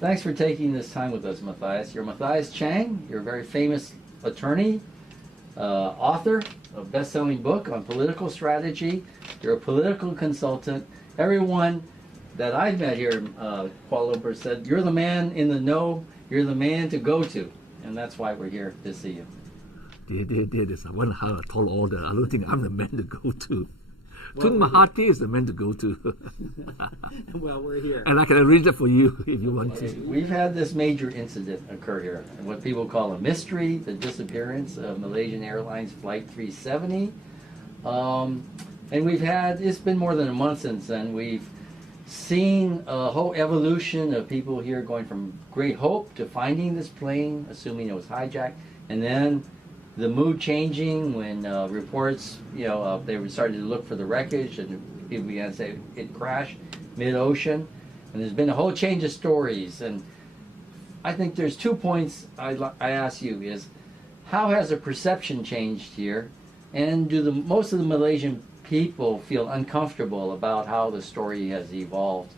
Thanks for taking this time with us, Matthias. You're Matthias Chang. You're a very famous attorney, author of a best-selling book on political strategy. You're a political consultant. Everyone that I've met here in Kuala Lumpur said, you're the man in the know, you're the man to go to. And that's why we're here to see you. There's one higher tall order. I don't think I'm the man to go to. Tun Mahatir is the man to go to. Well, we're here. And I can arrange that for you if you want to. We've had this major incident occur here, what people call a mystery, the disappearance of Malaysian Airlines Flight 370. And it's been more than a month since then. We've seen a whole evolution of people here going from great hope to finding this plane, assuming it was hijacked, and then the mood changing when reports, they started to look for the wreckage, and people began to say it crashed mid-ocean. And there's been a whole change of stories. And I think there's 2 points I ask you is, how has the perception changed here? And do most of the Malaysian people feel uncomfortable about how the story has evolved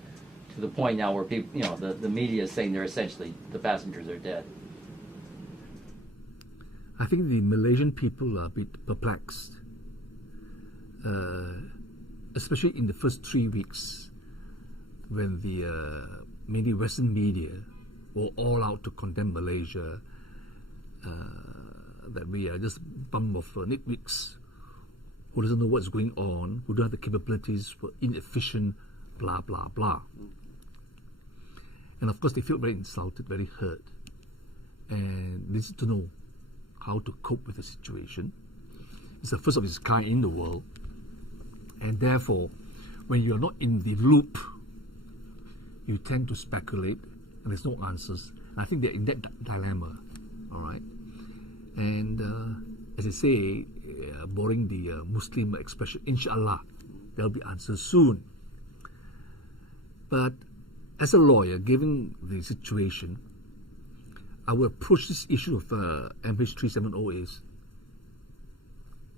to the point now where people, the media is saying the passengers are dead? I think the Malaysian people are a bit perplexed, especially in the first 3 weeks when the mainly Western media were all out to condemn Malaysia, that we are just a bunch of nitwicks who doesn't know what's going on, who don't have the capabilities, were inefficient, blah, blah, blah. And of course they feel very insulted, very hurt, and they need to know how to cope with the situation. It's the first of its kind in the world, and therefore when you're not in the loop, you tend to speculate and there's no answers. And I think they're in that dilemma, all right? And as I say, borrowing the Muslim expression, inshallah, there'll be answers soon. But as a lawyer, given the situation, I will approach this issue of MH370 is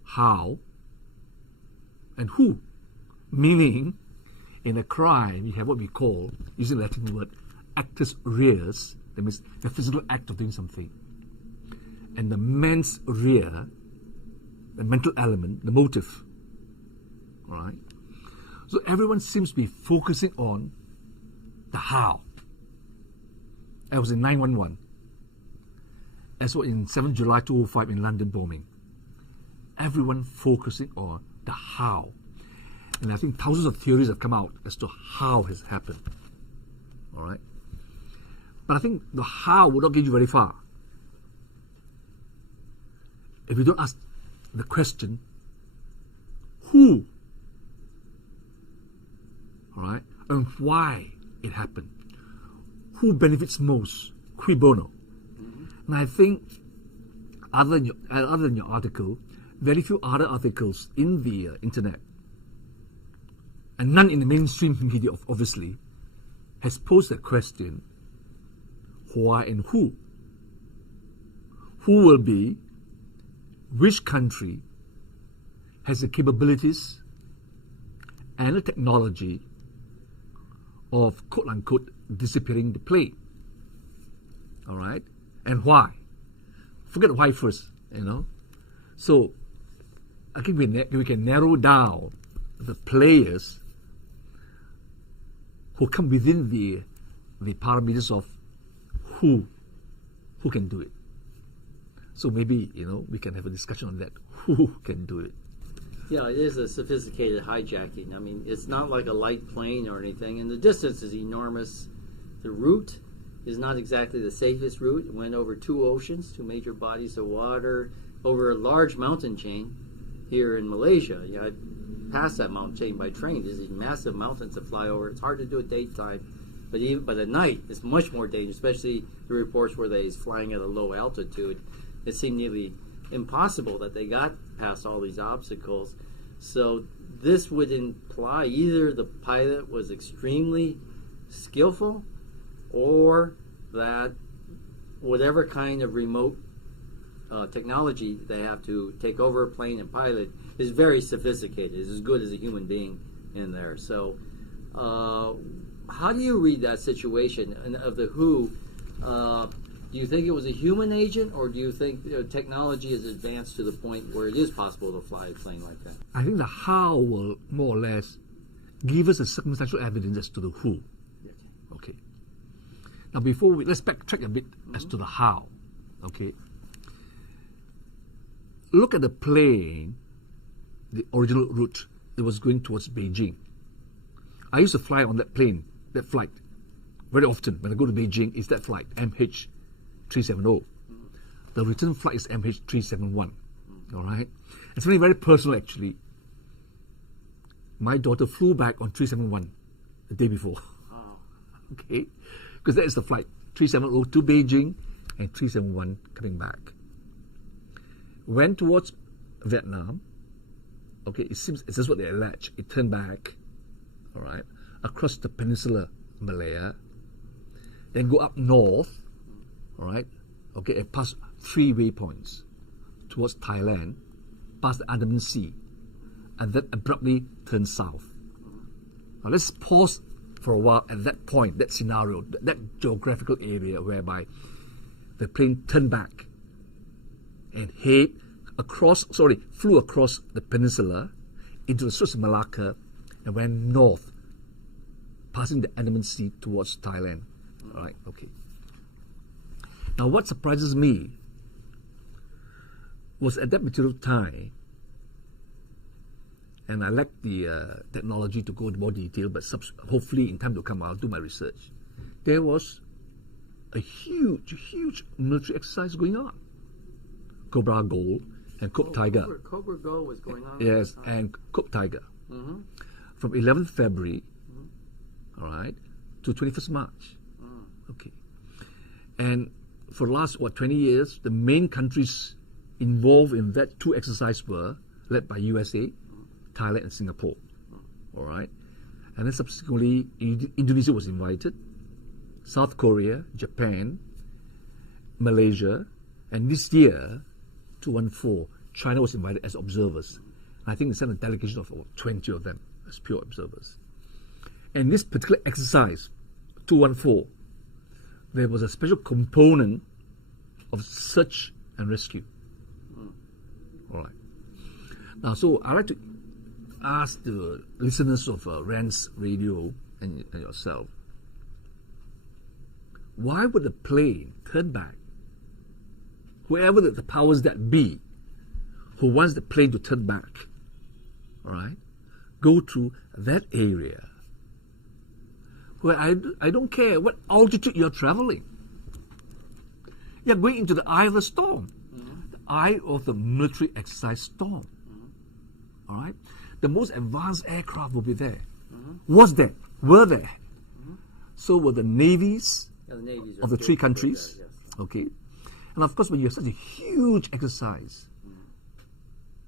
how and who. Meaning, in a crime, you have what we call, using the Latin word, actus reus, that means the physical act of doing something. And the mens rea, the mental element, the motive. All right? So everyone seems to be focusing on the how. I was in 911. As well in 7 July 2005 in London bombing. Everyone focusing on the how. And I think thousands of theories have come out as to how has happened. All right? But I think the how will not get you very far if you don't ask the question, who? All right? And why it happened. Who benefits most? Cui bono? And I think, other than your article, very few other articles in the internet, and none in the mainstream media, obviously, has posed the question, why and who? Who will be, which country has the capabilities and the technology of, quote-unquote, disappearing the plane? All right? And why? Forget why first, So, I think we can narrow down the players who come within the parameters of who can do it. So maybe, we can have a discussion on that. Who can do it? Yeah, it is a sophisticated hijacking. I mean, it's not like a light plane or anything, and the distance is enormous. The route is not exactly the safest route. It went over 2 oceans, 2 major bodies of water, over a large mountain chain here in Malaysia. I passed that mountain chain by train. There's these massive mountains to fly over. It's hard to do at daytime, but at night, it's much more dangerous, especially the reports where they're flying at a low altitude. It seemed nearly impossible that they got past all these obstacles. So this would imply either the pilot was extremely skillful, or that whatever kind of remote technology they have to take over a plane and pilot is very sophisticated. It's as good as a human being in there. So how do you read that situation of the WHO? Do you think it was a human agent, or do you think technology is advanced to the point where it is possible to fly a plane like that? I think the how will more or less give us a circumstantial evidence as to the who. Okay. Now let's backtrack a bit as to the how. Okay. Look at the plane, the original route that was going towards Beijing. I used to fly on that plane, that flight, very often. When I go to Beijing, it's that flight, MH370. The return flight is MH371. All right? It's something very personal, actually. My daughter flew back on 371 the day before. Oh. Okay? Because that is the flight, 370 to Beijing and 371 coming back. Went towards Vietnam. Okay, it seems this is what they allege. It turned back, all right, across the peninsula Malaya, then go up north, all right, okay, and pass 3 waypoints towards Thailand, past the Andaman Sea, and then abruptly turn south. Now let's pause for a while at that point, that scenario, that geographical area whereby the plane turned back and flew across the peninsula into the Straits of Malacca and went north, passing the Andaman Sea towards Thailand. All right, okay. Now, what surprises me was at that particular time, and I lack the technology to go into more detail, but hopefully in time to come, I'll do my research. There was a huge military exercise going on. Cobra Gold and Cook Tiger. Cobra Gold was going on. Yes, and Cook Tiger. Mm-hmm. From 11th February, all right, to 21st March. Okay. And for the last, 20 years, the main countries involved in that 2 exercises were led by USA, Thailand, and Singapore. All right. And then subsequently, Indonesia was invited, South Korea, Japan, Malaysia, and this year, 2014, China was invited as observers. And I think they sent a delegation of about 20 of them as pure observers. And this particular exercise, 2014, there was a special component of search and rescue. All right. Now, so I'd like to ask the listeners of Rand's Radio and yourself, why would the plane turn back? Whoever the powers that be who wants the plane to turn back, all right, go through that area where I don't care what altitude you're traveling. You're going into the eye of the storm, the eye of the military exercise storm. All right? The most advanced aircraft will be there. Was there? Were there? So were the navies of the 3 countries. There, yes. Okay. And of course, when you have such a huge exercise,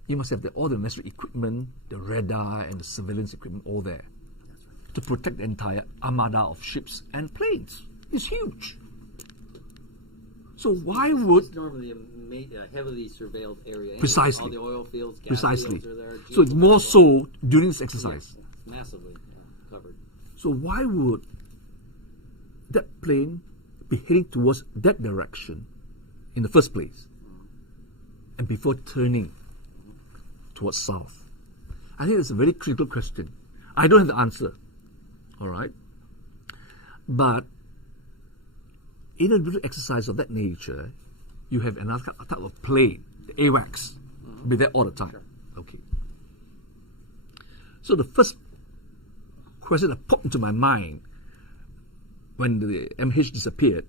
you must have all the necessary equipment, the radar and the surveillance equipment all there to protect the entire armada of ships and planes. It's huge. So why would... It's normally a heavily surveilled area. Precisely. All the oil fields, gas Precisely. fields are there. So it's more so during this exercise. Yes, massively covered. So why would that plane be heading towards that direction in the first place and before turning towards south? I think it's a very critical question. I don't have the answer, all right? But in a military exercise of that nature, you have another type of plane, the AWACS, be there all the time. Sure. Okay. So the first question that popped into my mind when the MH disappeared,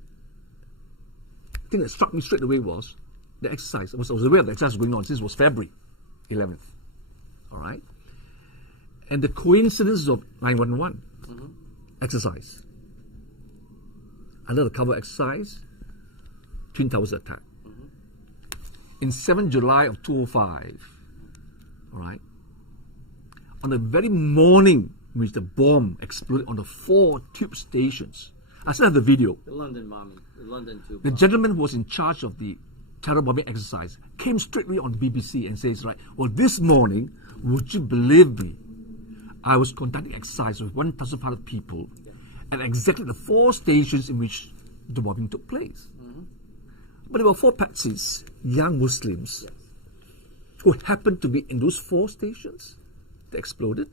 the thing that struck me straight away was the exercise. I was aware of the exercise going on since it was February 11th. All right? And the coincidence of 911 exercise. Under the cover exercise, Twin Towers attack. In 7 July of 2005, all right, on the very morning in which the bomb exploded on the 4 tube stations, I still have the video. The London bombing, the London tube. The gentleman who was in charge of the terror bombing exercise came straightly on BBC and says, right, well, this morning, would you believe me, I was conducting exercise with 1,500 people, at exactly the 4 stations in which the bombing took place. But there were 4 patsies, young Muslims, who happened to be in those 4 stations that exploded.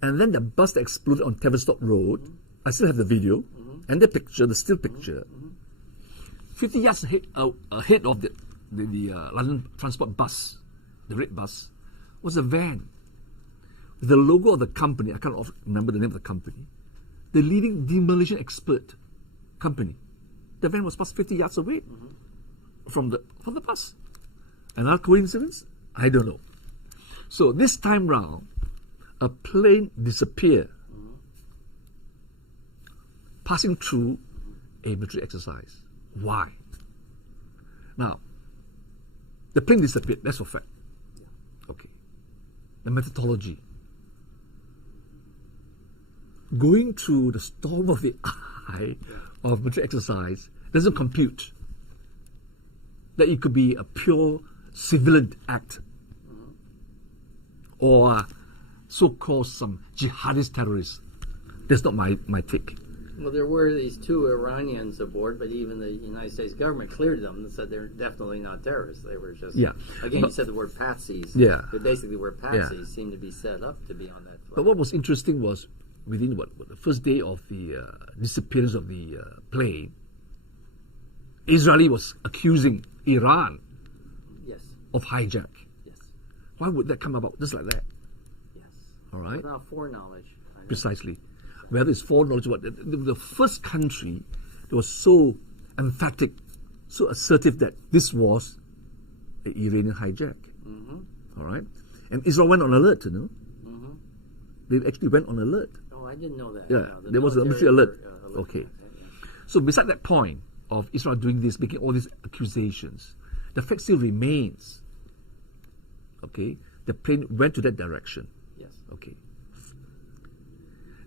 And then the bus that exploded on Tavistock Road, I still have the video and the picture, the still picture. 50 yards ahead of the London Transport bus, the red bus, was a van with the logo of the company. I can't remember the name of the company. The leading demolition expert company. The van was passed 50 yards away from the bus. Another coincidence? I don't know. So this time round, a plane disappeared, passing through a military exercise. Why? Now, the plane disappeared, that's a fact. Okay. The methodology. Going through the storm of the eye of military exercise doesn't compute that it could be a pure civilian act or so-called some jihadist terrorists. That's not my take. Well, there were these 2 Iranians aboard, but even the United States government cleared them and said they're definitely not terrorists. They were just, again, you said the word patsies. Yeah. But basically the word patsies seemed to be set up to be on that flight. But what was interesting was within the first day of the disappearance of the plane, Israel was accusing Iran of hijack. Yes. Why would that come about just like that? Yes. All right. Without foreknowledge. Precisely. Whether it's foreknowledge, what the first country that was so emphatic, so assertive that this was an Iranian hijack. All right. And Israel went on alert, you know. They actually went on alert. Oh, I didn't know that. Yeah, there was a military alert. Okay. So beside that point of Israel doing this, making all these accusations, the fact still remains. Okay, the plane went to that direction. Yes. Okay.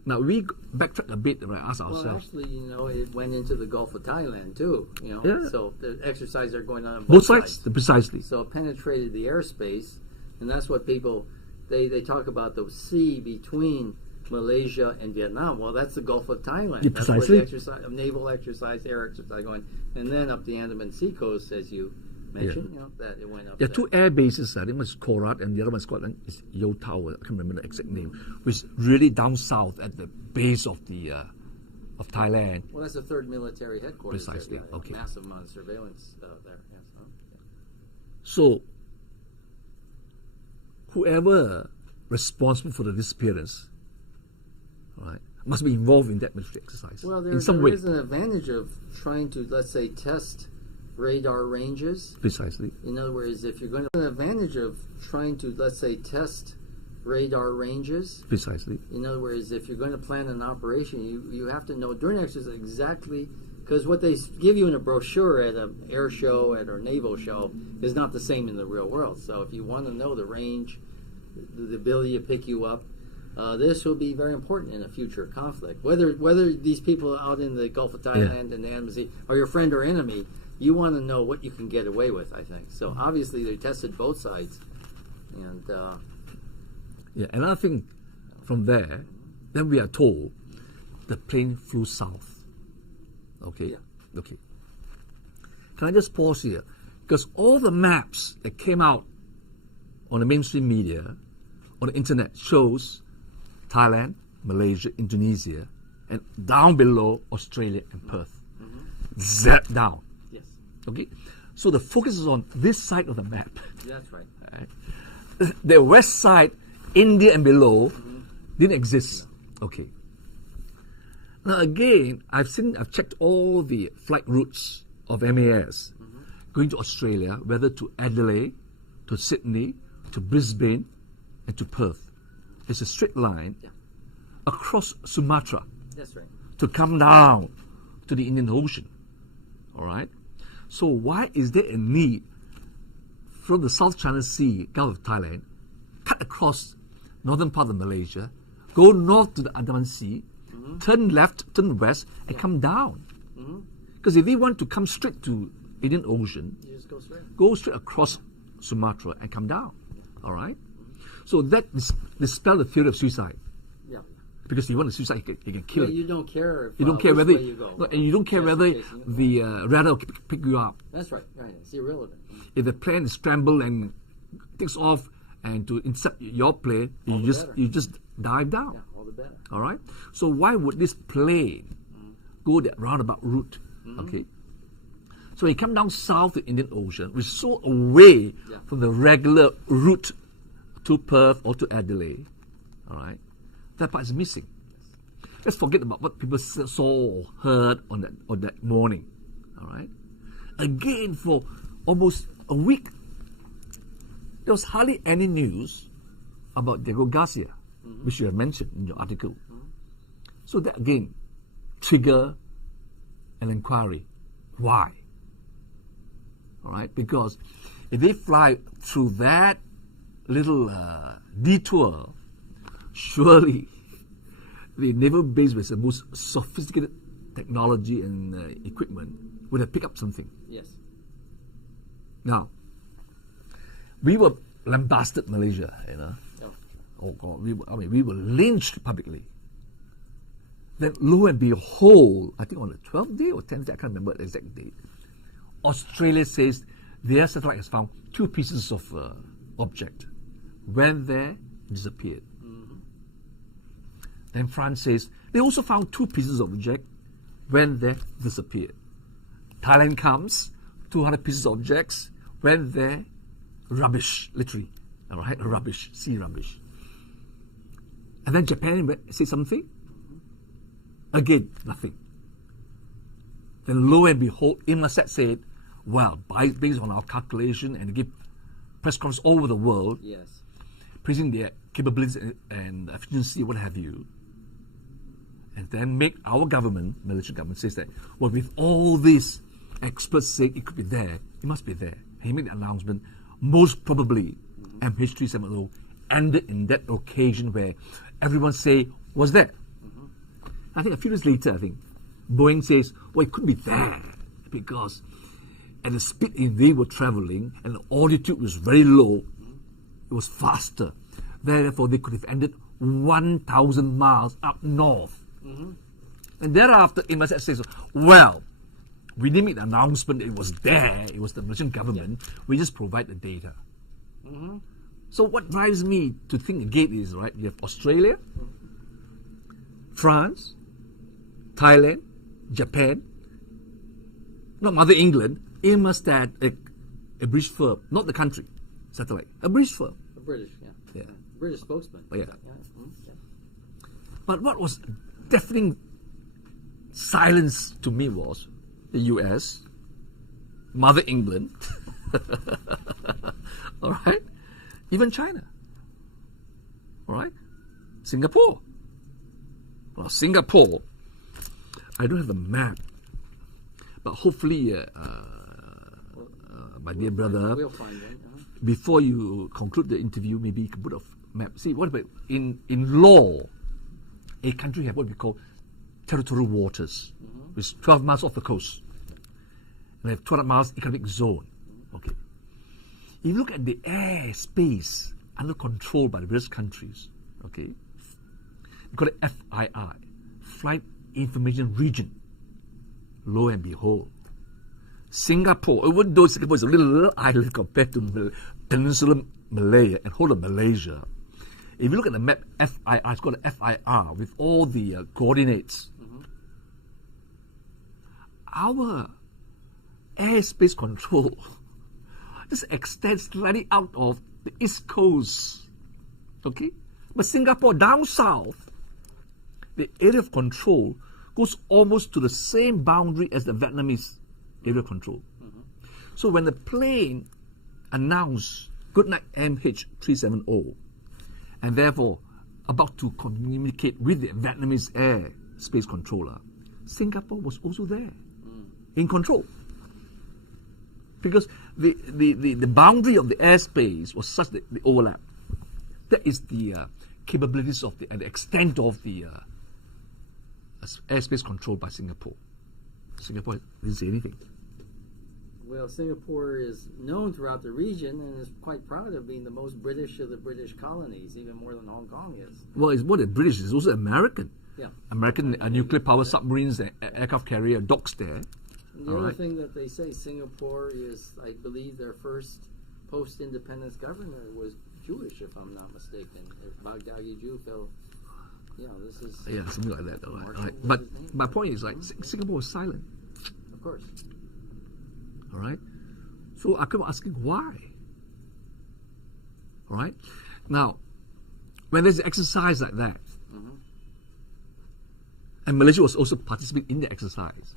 Now we backtrack a bit and ask ourselves. Well, actually, you know, it went into the Gulf of Thailand too. You know, Yeah. so the exercises are going on Both sides, precisely. So it penetrated the airspace, and that's what people they talk about the sea between Malaysia and Vietnam. Well, that's the Gulf of Thailand. Yeah, that's where precisely. the exercise, naval exercise, air exercise going, and then up the Andaman Sea coast, as you mentioned. You know, that it went up. There are there. 2 air bases. I think one is Korat and the other one in Scotland is Yo Tower. I can't remember the exact name. Which is really down south at the base of the of Thailand. Well, that's the 3rd military headquarters. Precisely, There, okay. Massive amount of surveillance there. Yes. Oh, yeah. So whoever responsible for the disappearance, all right, must be involved in that military exercise Well, there in some way. is an advantage of trying to, let's say, test radar ranges. Precisely. In other words, if you're going to an advantage of trying to, let's say, test radar ranges. Precisely. In other words, if you're going to plan an operation, you have to know during exercise exactly, because what they give you in a brochure at an air show, at a naval show, is not the same in the real world. So if you want to know the range, the ability to pick you up, this will be very important in a future conflict. Whether these people out in the Gulf of Thailand and the Andaman Sea are your friend or enemy, you want to know what you can get away with, I think. So obviously they tested both sides. And another thing from there, then we are told the plane flew south. Okay? Yeah. Okay. Can I just pause here? Because all the maps that came out on the mainstream media, on the internet, shows Thailand, Malaysia, Indonesia, and down below Australia and Perth. Zap down. yes, Okay? So the focus is on this side of the map. that's right. Right? The west side, India and below, didn't exist. Okay. Now again, I've checked all the flight routes of MAS going to Australia, whether to Adelaide, to Sydney, to Brisbane, and to Perth. It's a straight line across Sumatra That's right. to come down to the Indian Ocean. All right? So why is there a need from the South China Sea, Gulf of Thailand, cut across northern part of Malaysia, go north to the Andaman Sea, turn left, turn west, and come down? Because if we want to come straight to Indian Ocean, You just go straight across Sumatra and come down. All right? So that dispels the theory of suicide. Yeah. Because you want to suicide, you can kill But it. you don't care. If, You don't care which whether, way you go. no, and you don't care Just whether in case you- the radar will pick you up. That's right. Right. It's irrelevant. If the plane is scrambled and takes off, and to intercept your plane, All the better. you just dive down. Yeah, all the better. All right. So why would this plane go that roundabout route? Okay. So he come down south to Indian Ocean, which is so away Yeah. from the regular route to Perth or to Adelaide. All right. That part is missing. Let's forget about what people saw or heard on that morning. All right. Again, for almost a week, there was hardly any news about Diego Garcia, which you have mentioned in your article. So that again trigger an inquiry. Why? All right, because if they fly through that little detour, surely the naval base with the most sophisticated technology and equipment would have picked up something. Yes. Now, we were lambasted, Malaysia, you know. Oh God, we were lynched publicly. Then lo and behold, I think on the 12th day or 10th day, I can't remember the exact date, Australia says their satellite has found 2 pieces of object. Went there, disappeared. Then France says they also found 2 pieces of object. Went there, disappeared. Thailand comes, 200 pieces of objects. Went there, rubbish, literally. All right, rubbish, sea rubbish. And then Japan said something. Again, nothing. Then lo and behold, Inmarsat said, well, based on our calculation, and give press conferences all over the world, Yes. praising their capabilities and efficiency, what have you. And then make our government, Malaysian government, says that, well, with all this, experts say it could be there, it must be there. And he made the announcement, most probably MH370 ended in that occasion where everyone say was there. I think a few days later, I think, Boeing says, well, it could be there because at the speed they were traveling and the altitude was very low, it was faster. Therefore, they could have ended 1,000 miles up north. And thereafter, Inmarsat says, well, we didn't make the announcement that it was there, it was the Malaysian government, we just provide the data. So what drives me to think again is, right, you have Australia, France, Thailand, Japan, not Mother England, Inmarsat, a British firm, not the country, satellite, a British firm. A British, yeah. Yeah. British spokesman. Yeah. Yeah. But what was deafening silence to me was the US, Mother England, all right, even China, all right, Singapore. Well, Singapore, I don't have a map, but hopefully, my dear brother, We'll find it. before you conclude the interview, maybe you can put a map. See, what about in law, a country have what we call territorial waters, which is 12 miles off the coast, and they have 200 miles economic zone. Okay. If you look at the airspace under control by the various countries, okay, you call it FII, Flight Information Region. Lo and behold, Singapore, even though Singapore is a little island compared to Peninsular Malaya and whole of Malaysia, if you look at the map FIR, it's called FIR with all the coordinates. Our airspace control just extends slightly out of the east coast. Okay? But Singapore down south, the area of control goes almost to the same boundary as the Vietnamese area of control. So when the plane announced Goodnight MH370 and therefore about to communicate with the Vietnamese air space controller, Singapore was also there in control. Because the boundary of the airspace was such that the overlap. That is the capabilities of and the extent of the airspace controlled by Singapore. Singapore didn't say anything. Well, Singapore is known throughout the region and is quite proud of being the most British of the British colonies, even more than Hong Kong is. Well, it's more than British, it's also American. Yeah. American nuclear power submarines and aircraft carrier docks there. And the other thing that they say, Singapore is, I believe, their first post-independence governor was Jewish, if I'm not mistaken. If Baghdadi Jew fell, this is... Yeah, something like that. Marshall was But his name. my point is, Singapore was silent. Of course. All right? So I kept asking why. All right? Now, when there's an exercise like that, and Malaysia was also participating in the exercise,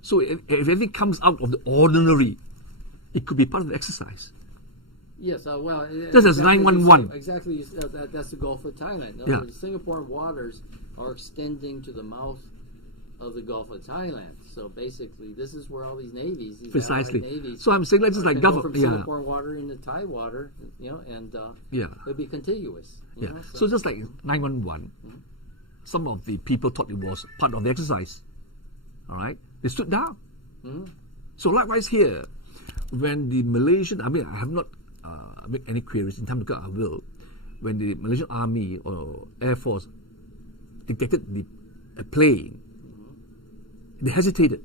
so if anything comes out of the ordinary, it could be part of the exercise. Yes, well... Just as 911. Exactly, that's the Gulf of Thailand. In other words, Singapore waters are extending to the mouth of the Gulf of Thailand. So basically, this is where all these navies, these Precisely. allied navies, So I'm saying that's just like can go government. from Singapore water into Thai water, and it'll be contiguous. Yeah. So just like 911, some of the people thought it was part of the exercise. All right, they stood down. So likewise here, when the Malaysian, I have not made any queries in time to come. I will. When the Malaysian Army or Air Force detected a plane, they hesitated.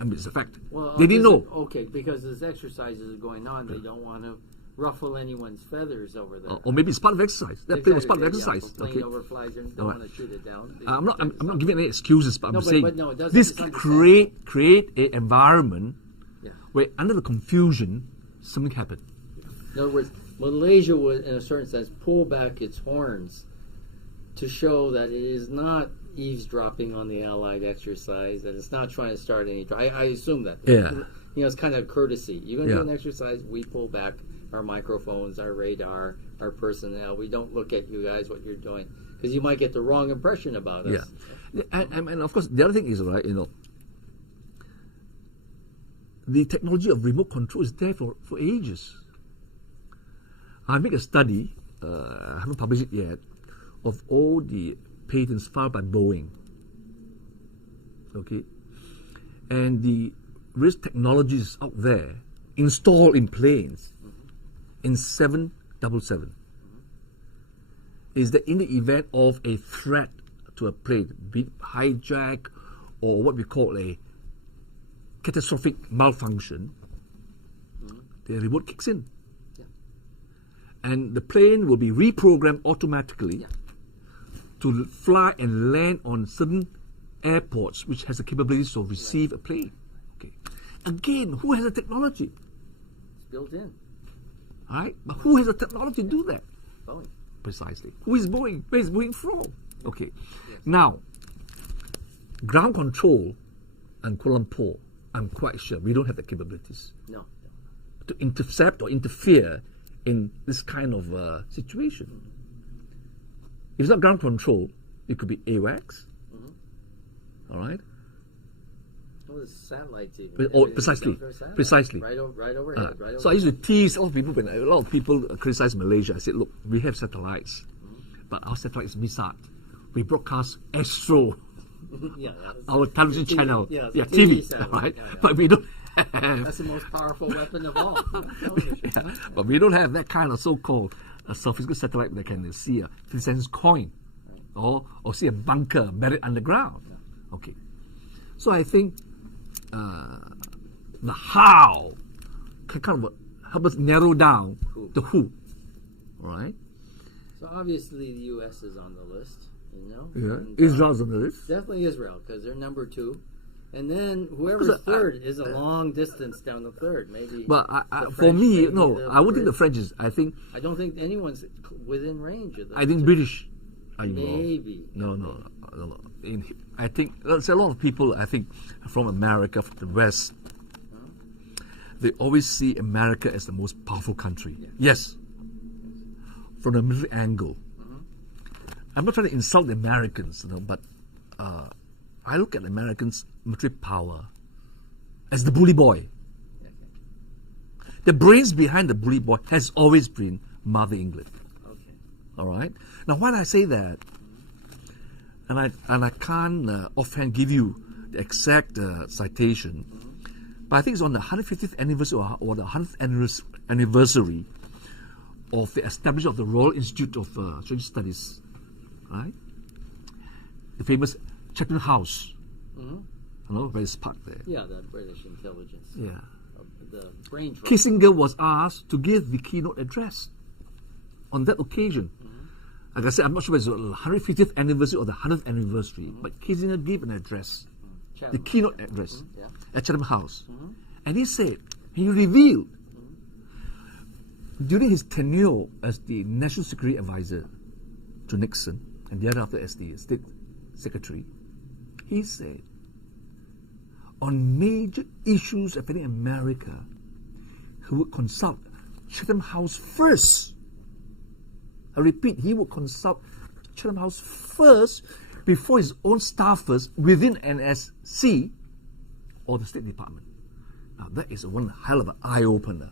I mean, it's a fact. Well, they didn't know. Okay, because as exercises are going on, they don't want to ruffle anyone's feathers over there. Or maybe it's part of exercise. That plane was part of exercise. Yeah, plane overflies and don't want to shoot it down. I'm not giving any excuses, but I'm saying it this create an environment where under the confusion something happened. In other words, Malaysia would, in a certain sense, pull back its horns to show that it is not eavesdropping on the Allied exercise, that it's not trying to start any... I assume that. Yeah. It's kind of courtesy. You're going to do an exercise, we pull back our microphones, our radar, our personnel. We don't look at you guys, what you're doing, because you might get the wrong impression about us. Yeah. And of course, the other thing is, right, the technology of remote control is there for ages. I make a study, I haven't published it yet, of all the patents filed by Boeing. Okay? And the risk technologies out there installed in planes in 777 is that in the event of a threat to a plane, be it hijack or what we call a catastrophic malfunction, the remote kicks in. And the plane will be reprogrammed automatically to fly and land on certain airports which has the capabilities to receive a plane. Okay. Again, who has the technology? It's built in. All right? But who has the technology to do that? Boeing. Precisely. Who is Boeing? Where is Boeing from? Okay. Now, ground control and Kuala Lumpur, I'm quite sure we don't have the capabilities to intercept or interfere in this kind of situation. If it's not ground control, it could be AWACS. All right? Oh, the satellites even. Precisely. Right overhead. So I used to tease a lot of people when a lot of people criticize Malaysia. I said, look, we have satellites, but our satellite is Misat. We broadcast Astro, our television channel, TV, right? But we don't have... That's the most powerful weapon of all. But we don't have that kind of so-called sophisticated satellite that can see a 50 cents coin or see a bunker buried underground. Okay. So I think the how can kind of help us narrow down the who. All right? So obviously the U.S. is on the list, And, Israel's on the list. Definitely Israel, because they're number 2. And then whoever's third is a long distance down the third. Maybe. But for me, no, I wouldn't think the French is. I don't think anyone's within range of that. I think British. Maybe. No. I think there's a lot of people. I think from America, from the West, they always see America as the most powerful country. Yes. From a military angle. I'm not trying to insult the Americans, but I look at Americans' military power as the bully boy. The brains behind the bully boy has always been Mother England. All right. Now, why do I say that? And I can't offhand give you the exact citation, But I think it's on the 150th anniversary or the 100th anniversary of the establishment of the Royal Institute of Strategic Studies, right? The famous Chatham House, you know, where it's parked there. Yeah, the British intelligence. Yeah. The brain trust. Kissinger was asked to give the keynote address on that occasion. Like I said, I'm not sure whether it's the 150th anniversary or the 100th anniversary, but Kissinger gave an address, the keynote address at Chatham House. And he said, he revealed, during his tenure as the National Security Advisor to Nixon, and thereafter as the State Secretary, he said, on major issues affecting America, he would consult Chatham House first. I repeat, he would consult Chatham House first before his own staffers within NSC or the State Department. Now that is one hell of an eye-opener.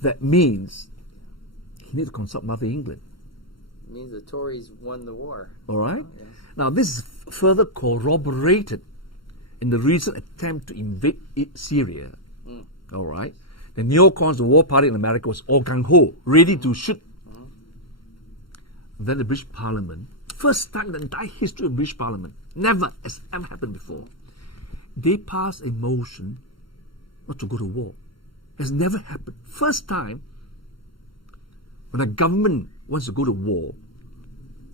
That means he needs to consult Mother England. It means the Tories won the war. All right? Yeah. Now this is further corroborated in the recent attempt to invade Syria. All right? The neocons, the war party in America, was all gung-ho, ready to shoot. Then the British Parliament, first time in the entire history of British Parliament, never has ever happened before, they passed a motion not to go to war. Has never happened. First time when a government wants to go to war,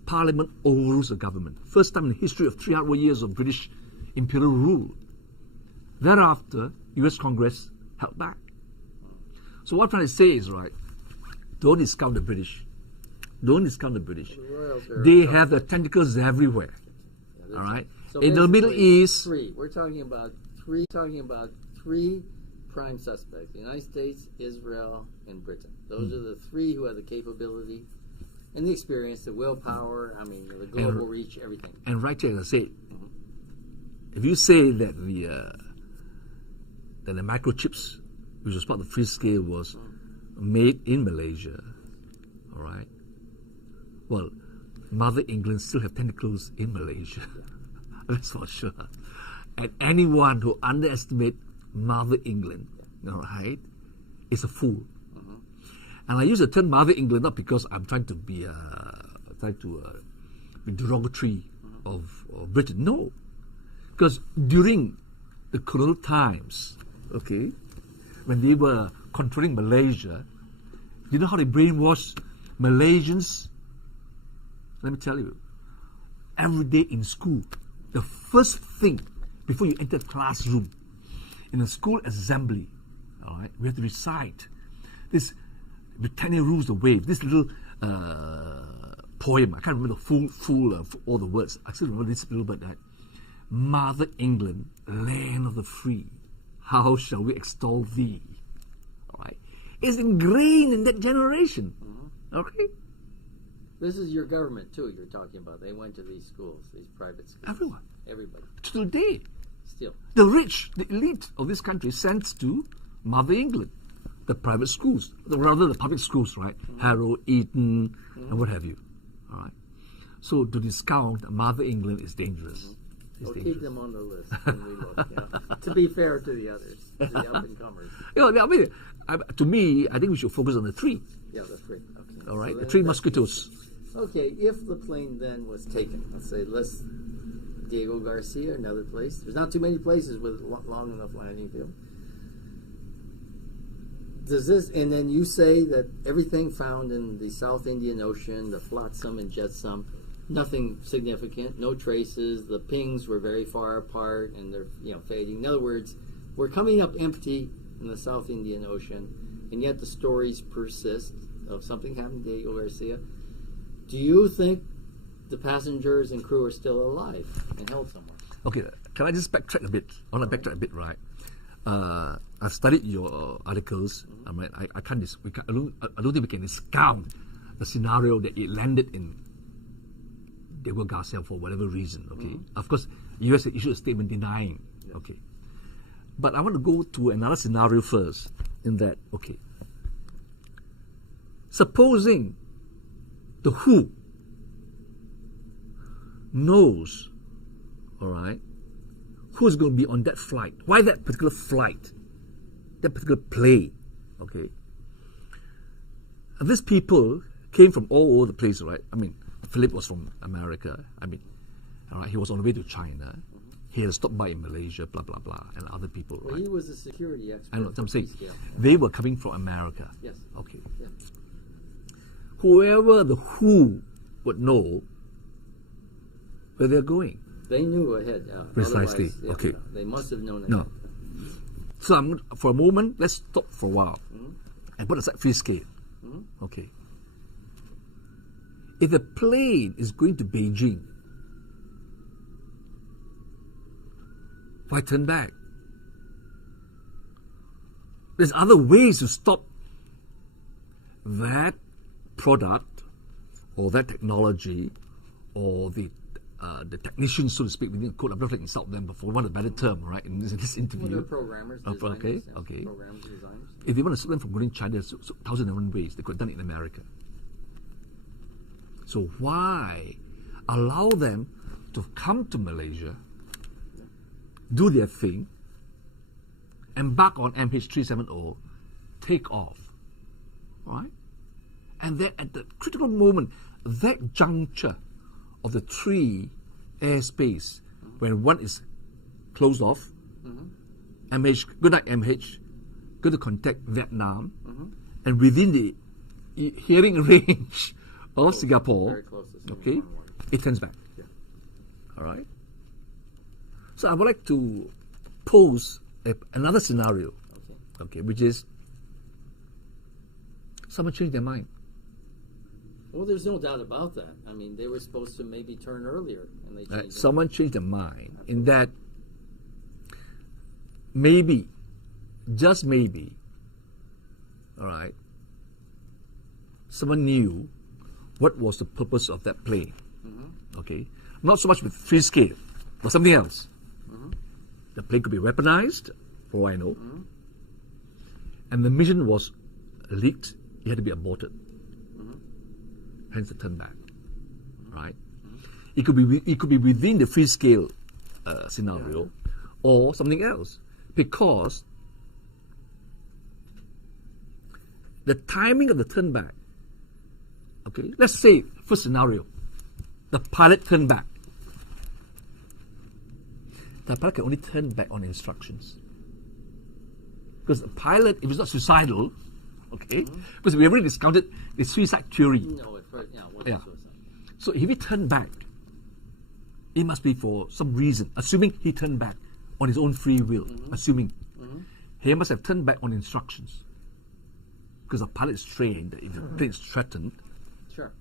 Parliament overrules the government. First time in the history of 300 years of British imperial rule. Thereafter, US Congress held back. So what I'm trying to say is, right, don't discount the British. Don't discount the British. They have the tentacles everywhere. Yeah, all right? So in the Middle East, we're talking about three prime suspects: the United States, Israel, and Britain. Those are the three who have the capability and the experience, the willpower, I mean, the global reach, everything. And right there, as I say, if you say that the microchips, which was part of the free scale, was made in Malaysia, all right? Well, Mother England still have tentacles in Malaysia. That's for sure. And anyone who underestimates Mother England, all right, is a fool. And I use the term Mother England not because I'm trying to be derogatory of Britain. No, because during the colonial times, okay, when they were controlling Malaysia, you know how they brainwashed Malaysians? Let me tell you, every day in school, the first thing before you enter the classroom, in a school assembly, all right, we have to recite this Britannia Rules the Wave, this little poem. I can't remember the full of all the words. I still remember this little bit, that Mother England, land of the free, how shall we extol thee? All right, it's ingrained in that generation. Okay. This is your government too. You're talking about. They went to these schools, these private schools. Everyone. Everybody. To today, Still. the rich, the elite of this country sends to Mother England, the private schools, rather the public schools, right? Harrow, Eton, and what have you. All right. So to discount Mother England is dangerous. It's We'll dangerous. keep them on the list when we look. Yeah. To be fair to the others, the up and comers. You know, I mean, to me, I think we should focus on the three. Yeah, the three. Okay. All right, So the then three that- mosquitoes. Okay, if the plane then was taken, let's say, Diego Garcia, another place. There's not too many places with long enough landing field. Does this, and then you say that everything found in the South Indian Ocean, the flotsam and jetsam, nothing significant, no traces. The pings were very far apart, and they're fading. In other words, we're coming up empty in the South Indian Ocean, and yet the stories persist of something happened to Diego Garcia. Do you think the passengers and crew are still alive and held somewhere? Okay, can I just backtrack a bit? I want to backtrack a bit, right? I've studied your articles. I mean, I can't. I don't think we can discount the scenario that it landed in Diego Garcia for whatever reason. Okay, of course, US issued a statement denying. Yes. Okay, but I want to go to another scenario first. In that, okay, supposing the WHO knows, all right, who's going to be on that flight, why that particular flight, that particular plane, okay, and these people came from all over the place, right? I mean, Philip was from America. I mean, all right, he was on the way to China. He had stopped by in Malaysia, blah, blah, blah, and other people. Well, right? he was a security expert. I know what I'm saying. Yeah. They were coming from America. Yes. Okay. Yeah. Whoever the WHO would know where they're going. They knew ahead. Precisely. Otherwise, yeah, Okay. They must have known ahead. No. So for a moment, let's stop for a while and put aside free scale. Okay. If the plane is going to Beijing, why turn back? There's other ways to stop that product or that technology or the technicians, so to speak. We need to quote. I'm not going to insult them, but for want of a better term, right? In this interview, Well, they're programmers, designers, okay, yes, okay. Programmers, designers. If they want to stop them from going to China, there's 1,001 ways they could have done it in America. So why allow them to come to Malaysia, do their thing, embark on MH370, take off, right? And then at the critical moment, that juncture of the three airspace, when one is closed off, MH, good night MH, go to contact Vietnam, and within the hearing range of Singapore, Very close to Singapore. okay, it turns back. Yeah. All right. So I would like to pose another scenario, okay, which is someone changed their mind. Well, there's no doubt about that. I mean, they were supposed to maybe turn earlier, and they changed. Someone changed their mind in that maybe, just maybe, all right, someone knew what was the purpose of that plane. Okay, not so much with free scale, but something else. The plane could be weaponized, for all I know, and the mission was leaked. It had to be aborted. Hence the turn back. Right? It could be within the free scale scenario, or something else, because the timing of the turn back. Okay, let's say first scenario, the pilot turned back. The pilot can only turn back on instructions, because the pilot, if it's not suicidal, okay, because we already discounted the suicide theory. No, at first, what Yeah. was suicide? So if he turned back, it must be for some reason. Assuming he turned back on his own free will, assuming he must have turned back on instructions, because the pilot is trained that if the plane is threatened, Sure.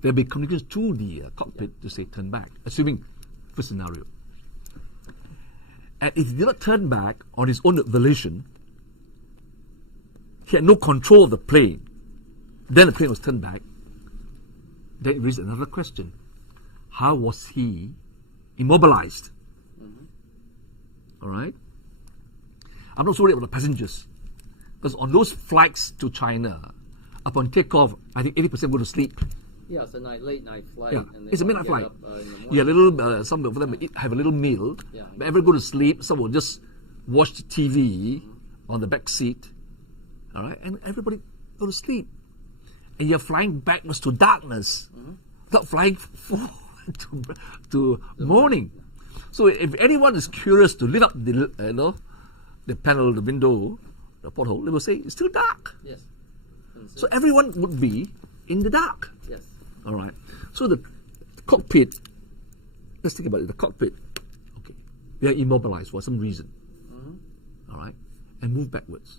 there'll be communications to the cockpit to say turn back, assuming first scenario. And if he did not turn back on his own volition, he had no control of the plane, then the plane was turned back, then it raises another question. How was he immobilized? All right? I'm not so worried about the passengers, because on those flights to China, upon takeoff, I think 80% go to sleep. Yeah, it's a late night flight. Yeah, And they it's a want midnight to flight. get up, in the morning. Yeah, little some of them have a little meal. Yeah. But everyone go to sleep. Some will just watch the TV on the back seat. All right, and everybody go to sleep. And you're flying backwards to darkness, not flying forward to morning. So if anyone is curious to lit up the the panel, the window, the porthole, they will say it's still dark. Yes. And So everyone would be in the dark. yes. All right. So the cockpit, let's think about it. The cockpit, okay, they are immobilized for some reason. All right, and move backwards.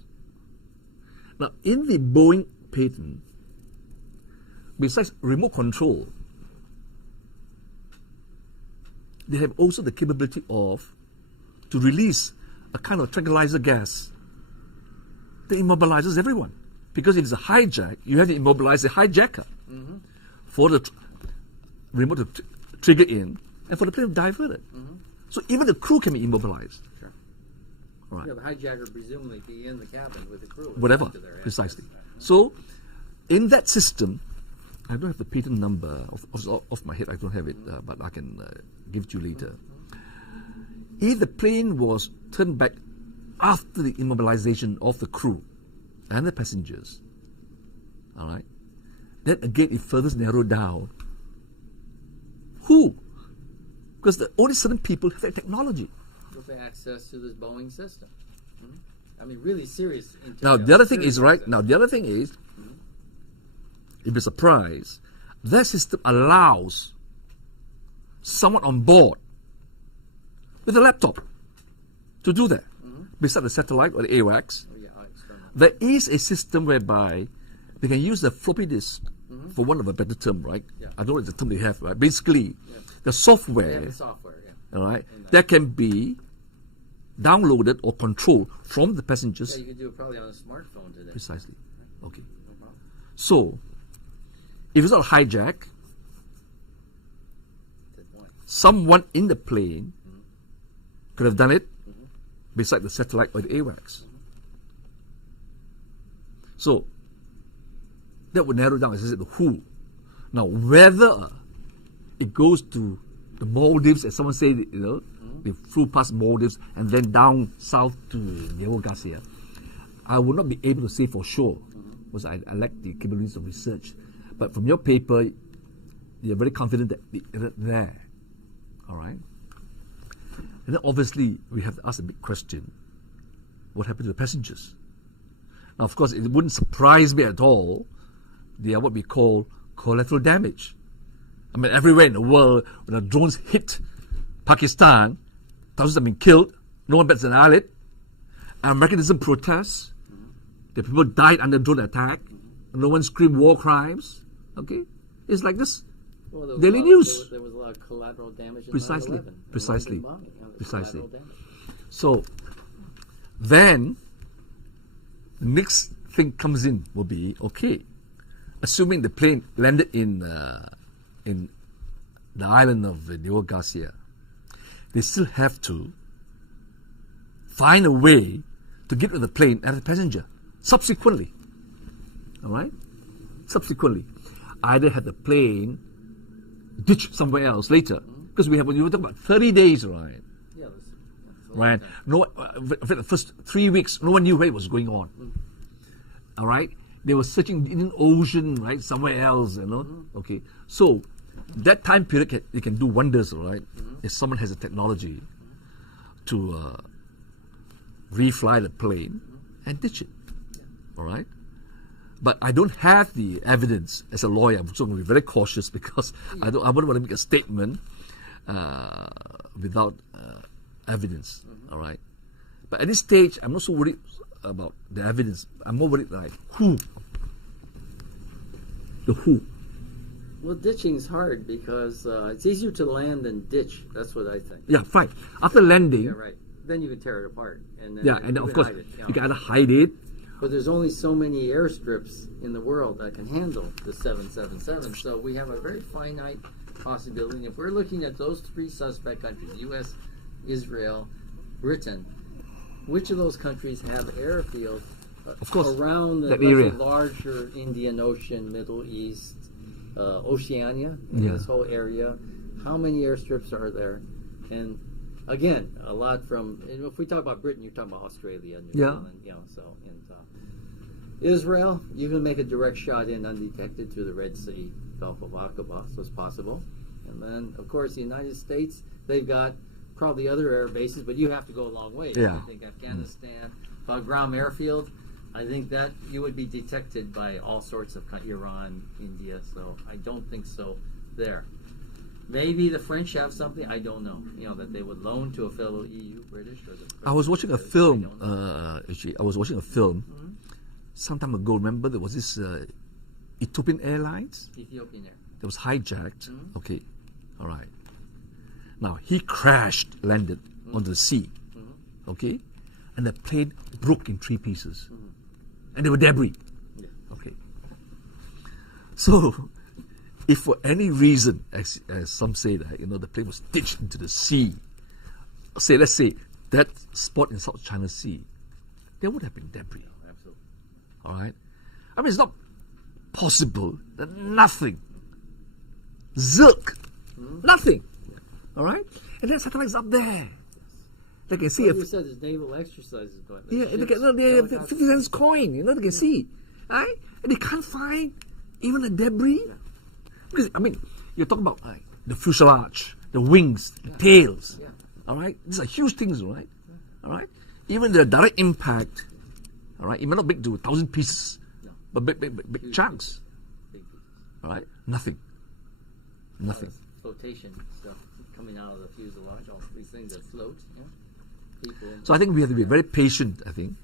Now, in the Boeing patent, besides remote control, they have also the capability of to release a kind of tranquilizer gas that immobilizes everyone. Because if it's a hijack, you have to immobilize the hijacker for the remote to trigger in and for the plane to divert it. So even the crew can be immobilized. Sure. All right. Yeah, the hijacker presumably be in the cabin with the crew. Whatever, To their precisely. assets. So in that system, I don't have the patent number off my head, I don't have it, but I can give it to you later. If the plane was turned back after the immobilization of the crew and the passengers, all right, then again it further narrowed down who, because only certain people have that technology. With access to this Boeing system. I mean, really serious. Now the other thing is, right, now the other thing is, you'd be surprised, that system allows someone on board with a laptop to do that. Beside the satellite or the AWACS, there is a system whereby they can use the floppy disk, for one of a better term, right? I don't know the term they have, right? Basically, the software, all right, that can be downloaded or controlled from the passengers. Yeah, you could do it probably on a smartphone today. Precisely. Okay. So, if it's not a hijack, someone in the plane could have done it beside the satellite or the AWACS. So, that would narrow down, as I said, the who. Now, whether it goes to the Maldives, as someone said, they flew past Maldives and then down south to Nueva Garcia, I will not be able to say for sure, because I lack the capabilities of research. But from your paper, you're very confident that it's there. All right? And then obviously, we have to ask a big question. What happened to the passengers? Now, of course, it wouldn't surprise me at all. They are what we call collateral damage. I mean, everywhere in the world, when the drones hit Pakistan, thousands have been killed, no one bats an eyelid. Americanism protests, the people died under drone attack, no one screamed war crimes. Okay? It's like this. Well, Daily news. There was a lot of collateral damage in Precisely. 9/11. Precisely. Precisely. Collateral damage. So, then, the next thing comes in will be, okay, assuming the plane landed in the island of Nueva Garcia, they still have to find a way to get to the plane and the passenger subsequently. All right? Subsequently. Either have the plane ditch somewhere else later. Because we were talking about 30 days, right? Yeah, that's a long Right? time. No, for the first 3 weeks, no one knew where it was going on. All right? They were searching the Indian Ocean, right? Somewhere else, Okay. So, that time period, it can do wonders, all right? If someone has the technology to refly the plane and ditch it. All right? But I don't have the evidence as a lawyer. I'm going to be very cautious because I wouldn't want to make a statement without evidence. All right? But at this stage, I'm not so worried about the evidence. I'm more worried like who. The who. Well, ditching is hard because it's easier to land than ditch. That's what I think. Yeah, fine. After landing, Yeah, right. Then you can tear it apart. And then and you of can course, hide it, you can either hide it. But there's only so many airstrips in the world that can handle the 777. So we have a very finite possibility. And if we're looking at those three suspect countries, U.S., Israel, Britain, which of those countries have airfields Of course, around the that area. larger Indian Ocean, Middle East, Oceania, Yeah. this whole area? How many airstrips are there? And again, a lot from, and if we talk about Britain, you're talking about Australia, New Yeah. Zealand, Israel, you can make a direct shot in undetected through the Red Sea, Gulf of Aqaba, so it's possible. And then, of course, the United States, they've got probably other air bases, but you have to go a long way. Yeah. I think Afghanistan, Bagram Airfield, I think that you would be detected by all sorts of Iran, India, so I don't think so there. Maybe the French have something, I don't know, that they would loan to a fellow EU, British, or the I was watching a British, film. I don't know. Actually, I was watching a film some time ago. Remember, there was this Ethiopian Airlines Ethiopian Air. that was hijacked. Okay, all right. Now he crashed, landed on the sea. Okay, and the plane broke in 3 pieces, and there were debris. Yeah. Okay. So, if for any reason, as some say that the plane was ditched into the sea, let's say that spot in South China Sea, there would have been debris. Absolutely. All right. I mean, it's not possible that nothing, zilk, nothing. All right. And then satellites up there, They can see Well, you said there's naval exercises going on. yeah, they have 50 cents coin, they can see. Right? And they can't find even the debris. Because, I mean, you're talking about the fuselage, the wings, the tails. All right? These are huge things, right? All right? Even the direct impact, all right? It may not be to 1,000 pieces, but big chunks. Big pieces. All right? Nothing. Flotation stuff coming out of the fuselage, all these things that float. People. So I think we have to be very patient, I think,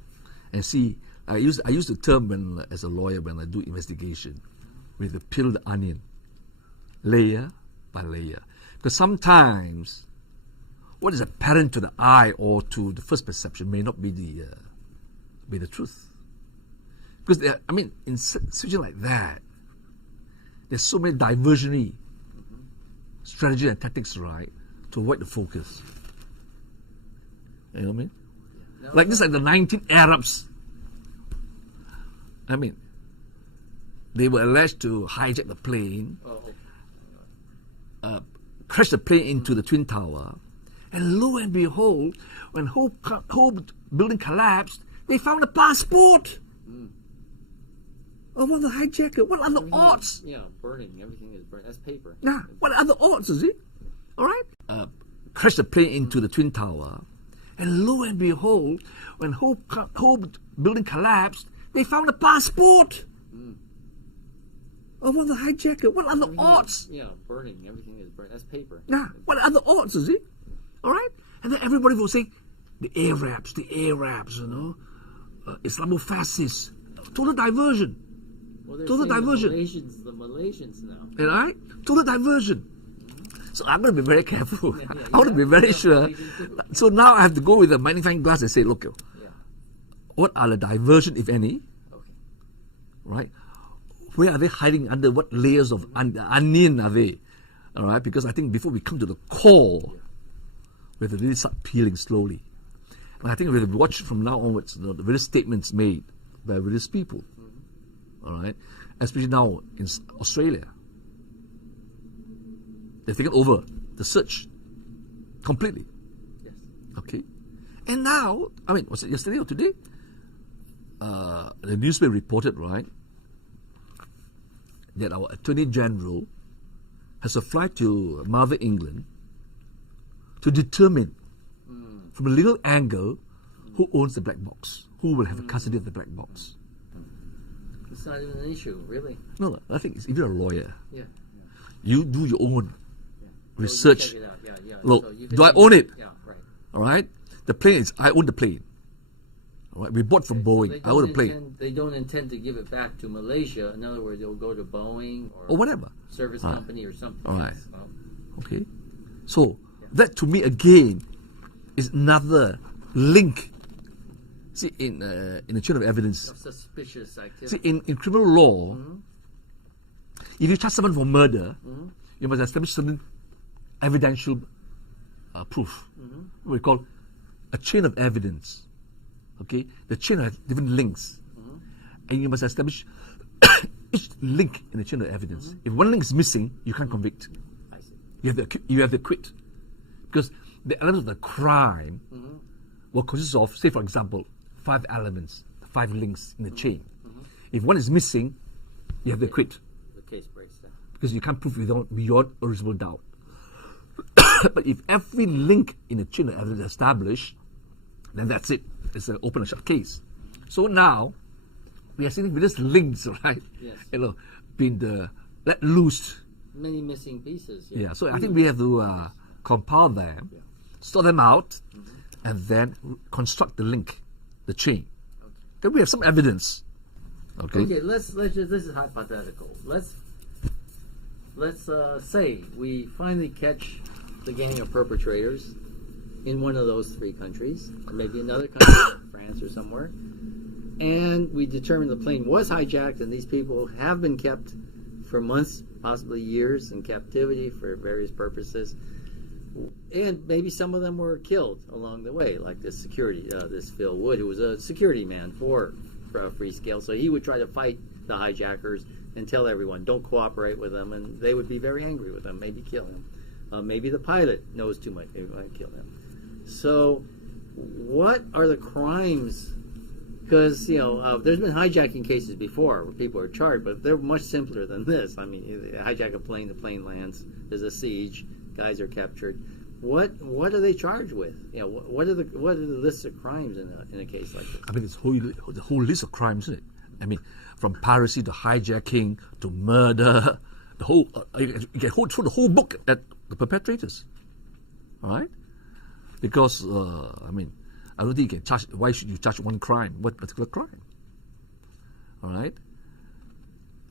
and see. I use the term as a lawyer when I do investigation, with the peel the onion, layer by layer. Because sometimes what is apparent to the eye or to the first perception may not be the truth. Because in situation like that, there's so many diversionary strategy and tactics, right, to avoid the focus. You know what I mean? No, like this, like the 19 Arabs. I mean, they were alleged to hijack the plane, crash the plane into the Twin Tower, and lo and behold, when whole building collapsed, they found a passport of one of the hijacker. What are the odds? Yeah, burning. Everything is burning. That's paper. Nah, what are the odds, is it? All right? Crash the plane into the Twin Tower, and lo and behold, when whole building collapsed, they found a passport of one of the hijacker. What are the odds? Yeah, burning. Everything is burning. That's paper. Nah, what are the odds, is it? All right? And then everybody will say, the Arabs, Islamofascists. Total diversion. Well, they're Total saying diversion. The Malaysians now. All right? Total diversion. So I'm going to be very careful. I want to be very sure. So now I have to go with a magnifying glass and say, look, what are the diversion, if any? Okay. Right? Where are they hiding under? What layers of onion are they? All right? Because I think before we come to the core, we have to really start peeling slowly. And I think we have to watch from now onwards the various statements made by various people. All right? Especially now in Australia. They've taken over the search completely. Yes. Okay? And now, was it yesterday or today? The newspaper reported, right, that our Attorney General has a flight to Mother England to determine from a legal angle who owns the black box, who will have custody of the black box. It's not even an issue, really. No, I think it's, if you're a lawyer, Yeah. you do your own So research. you check it out. Yeah. Look, So you do I own it? Yeah, right. All right? The plane is, I own the plane. All right? We bought from Boeing. I own the plane. They don't intend to give it back to Malaysia. In other words, they'll go to Boeing Or whatever. service company or something. All right. else. Okay? So, that to me again is another link. See, in the chain of evidence, Suspicious activity. see, in criminal law, if you charge someone for murder, you must establish certain evidential proof. What we call a chain of evidence. Okay? The chain has different links. And you must establish each link in the chain of evidence. If one link is missing, you can't convict. I see. You have to acquit. Because the elements of the crime will consist of, say for example, 5 elements, 5 links in the chain. If one is missing, you have to acquit. The case breaks down. Because you can't prove beyond a reasonable doubt. But if every link in the chain of evidence is established, then that's it. It's an open and shut case. So now, we are seeing various links, right? Yes. Being let loose. Many missing pieces. Yeah, so I think we have to compile them, store them out, and then construct the link, the chain. Okay. Then we have some evidence. Okay. Okay, let's just, this is hypothetical. Let's say we finally catch the gang of perpetrators in one of those 3 countries, or maybe another country, France or somewhere, and we determine the plane was hijacked and these people have been kept for months, possibly years, in captivity for various purposes, and maybe some of them were killed along the way, like this this Phil Wood, who was a security man for Freescale, so he would try to fight the hijackers and tell everyone, don't cooperate with them, and they would be very angry with him, maybe kill him. Maybe the pilot knows too much, maybe might kill him. So what are the crimes? Because, there's been hijacking cases before where people are charged, but they're much simpler than this. I mean, you hijack a plane, the plane lands, there's a siege, guys are captured. What are they charged with? What are the lists of crimes in a case like this? I mean, it's the whole list of crimes, isn't it? I mean, from piracy to hijacking to murder, the whole you can throw the whole book at the perpetrators. All right? Because I don't think you can charge. Why should you charge one crime? What particular crime? All right.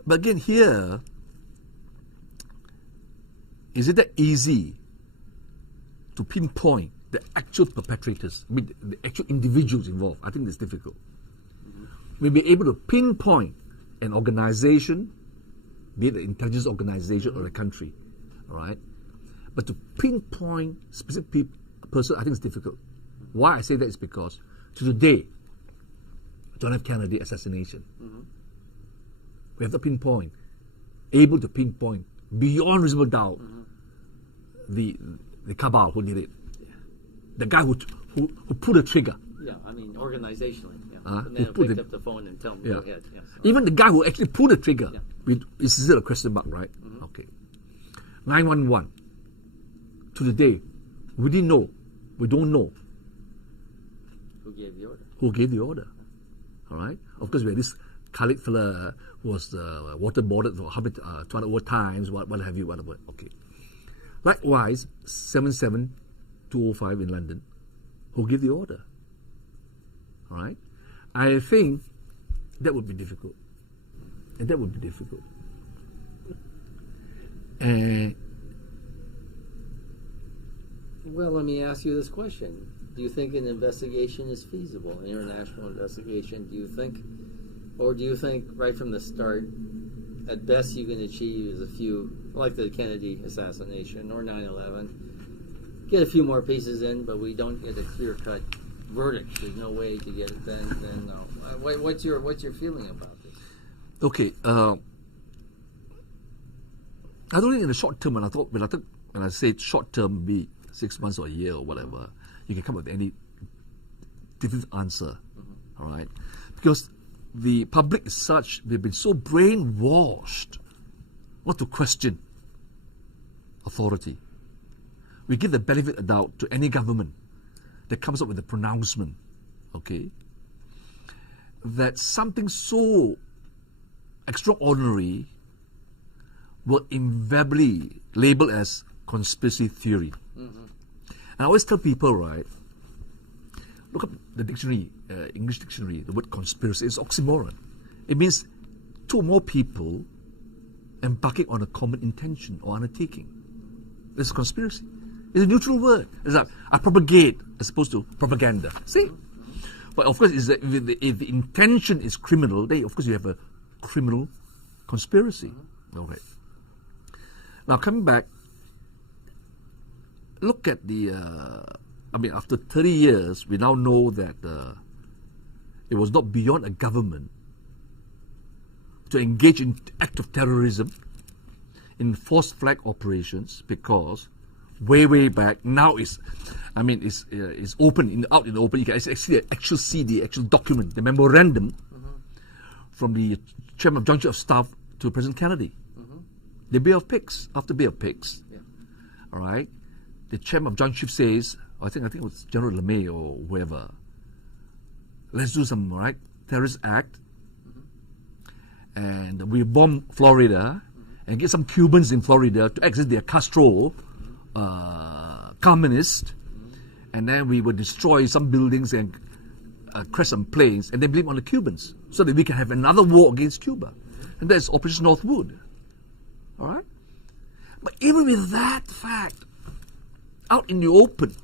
But again, here, is it that easy to pinpoint the actual perpetrators? I mean, the actual individuals involved. I think it's difficult. We'll be able to pinpoint an organization, be it an intelligence organization or a country. All right. But to pinpoint specific person, I think it's difficult. Why I say that is because to today, John F. Kennedy assassination, we have to able to pinpoint beyond reasonable doubt the cabal who did it, the guy who pulled the trigger. Yeah, I mean organizationally. Who And then put picked it- up the phone and tell them, go ahead. Yeah, so. Even the guy who actually pulled the trigger, Yeah. is still a question mark, right? Okay. 911. To the day, we didn't know. We don't know Who gave the order? who gave the order. All right. Of course, we had this Khalid fella who was waterboarded for 200 over times, what have you, whatever. Okay. Likewise, 77205 in London, who gave the order? All right. I think that would be difficult. And that would be difficult. And Well, let me ask you this question. Do you think an investigation is feasible, an international investigation? Do you think right from the start, at best you can achieve is a few, like the Kennedy assassination or 9/11, get a few more pieces in, but we don't get a clear-cut verdict. There's no way to get it then no. What's your feeling about this? okay, I don't think in the short term, when I say short term, be 6 months or a year or whatever, you can come up with any different answer. All right, because the public is such, they've been so brainwashed not to question authority. We give the benefit of the doubt to any government that comes up with a pronouncement, okay, that something so extraordinary will invariably label as conspiracy theory. And I always tell people, right, look up the dictionary, English dictionary, the word conspiracy is oxymoron. It means two or more people embarking on a common intention or undertaking. This is conspiracy. It's a neutral word. It's like I propagate as opposed to propaganda. See? But of course, if the intention is criminal, then of course you have a criminal conspiracy. All right. Now coming back, look at after 30 years, we now know that it was not beyond a government to engage in act of terrorism, in forced flag operations, because way back now is open out in the open. You can actually see the actual document, the memorandum from the chairman of Joint Chief of Staff to President Kennedy. The Bay of Pigs, after Bay of Pigs, all right. The chairman of Joint Chief says, I think it was General LeMay or whoever, let's do some terrorist act, and we bomb Florida and get some Cubans in Florida to exit their Castro communist, and then we would destroy some buildings and crash some planes, and then blame on the Cubans so that we can have another war against Cuba, and that's Operation Northwood. All right, but even with that fact out in the open,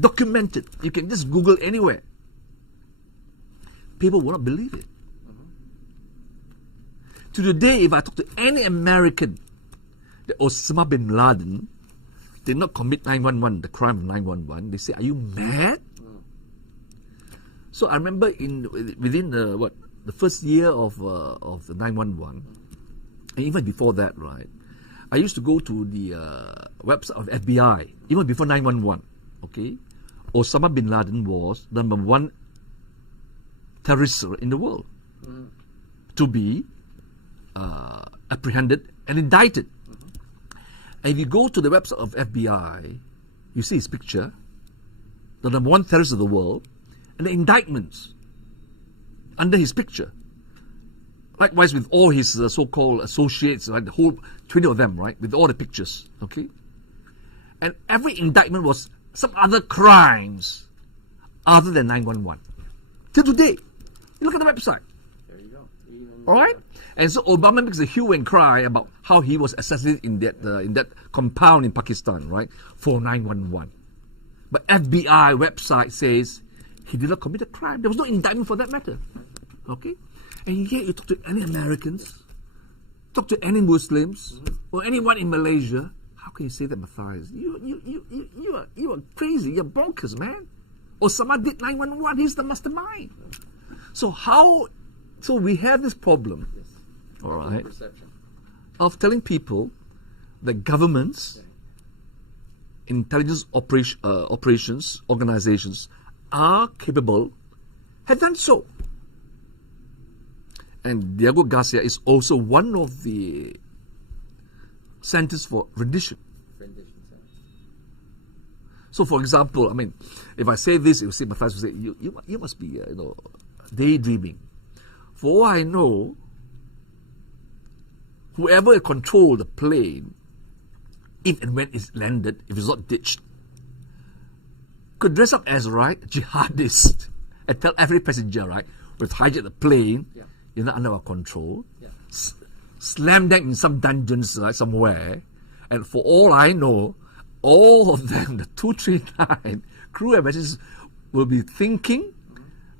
documented, you can just Google anywhere, people will not believe it. To today, if I talk to any American that Osama bin Laden did not commit 9/11, the crime of 9/11, they say, "Are you mad?" So I remember within the first year of the 9/11, and even before that, right, I used to go to the website of FBI, even before 9/11, okay, Osama bin Laden was the number one terrorist in the world to be apprehended and indicted. And if you go to the website of FBI, you see his picture, the number one terrorist of the world, and the indictments under his picture. Likewise with all his so-called associates, right, the whole 20 of them, right, with all the pictures, okay? And every indictment was some other crimes other than 911. Till today, you look at the website. There you go. All right? And so Obama makes a hue and cry about how he was assassinated in that compound in Pakistan, right, for 911. But FBI website says he did not commit a crime. There was no indictment for that matter. Okay? And yet you talk to any Americans, talk to any Muslims, or anyone in Malaysia, how can you say that, Matthias? You are crazy, you're bonkers, man. Osama did 911, he's the mastermind. So we have this problem, all right, of telling people that governments, intelligence operations, organizations are capable, have done so. And Diego Garcia is also one of the centers for rendition. So, for example, I mean, if I say this, you see, Matthias will say, you must be, daydreaming. For all I know, whoever controlled the plane, if and when it's landed, if it's not ditched, could dress up as, right, jihadists and tell every passenger, right, we've hijacked the plane, you're not under our control, slam them in some dungeons, right, somewhere, and for all I know, all of them, the 239 crew and passengers, will be thinking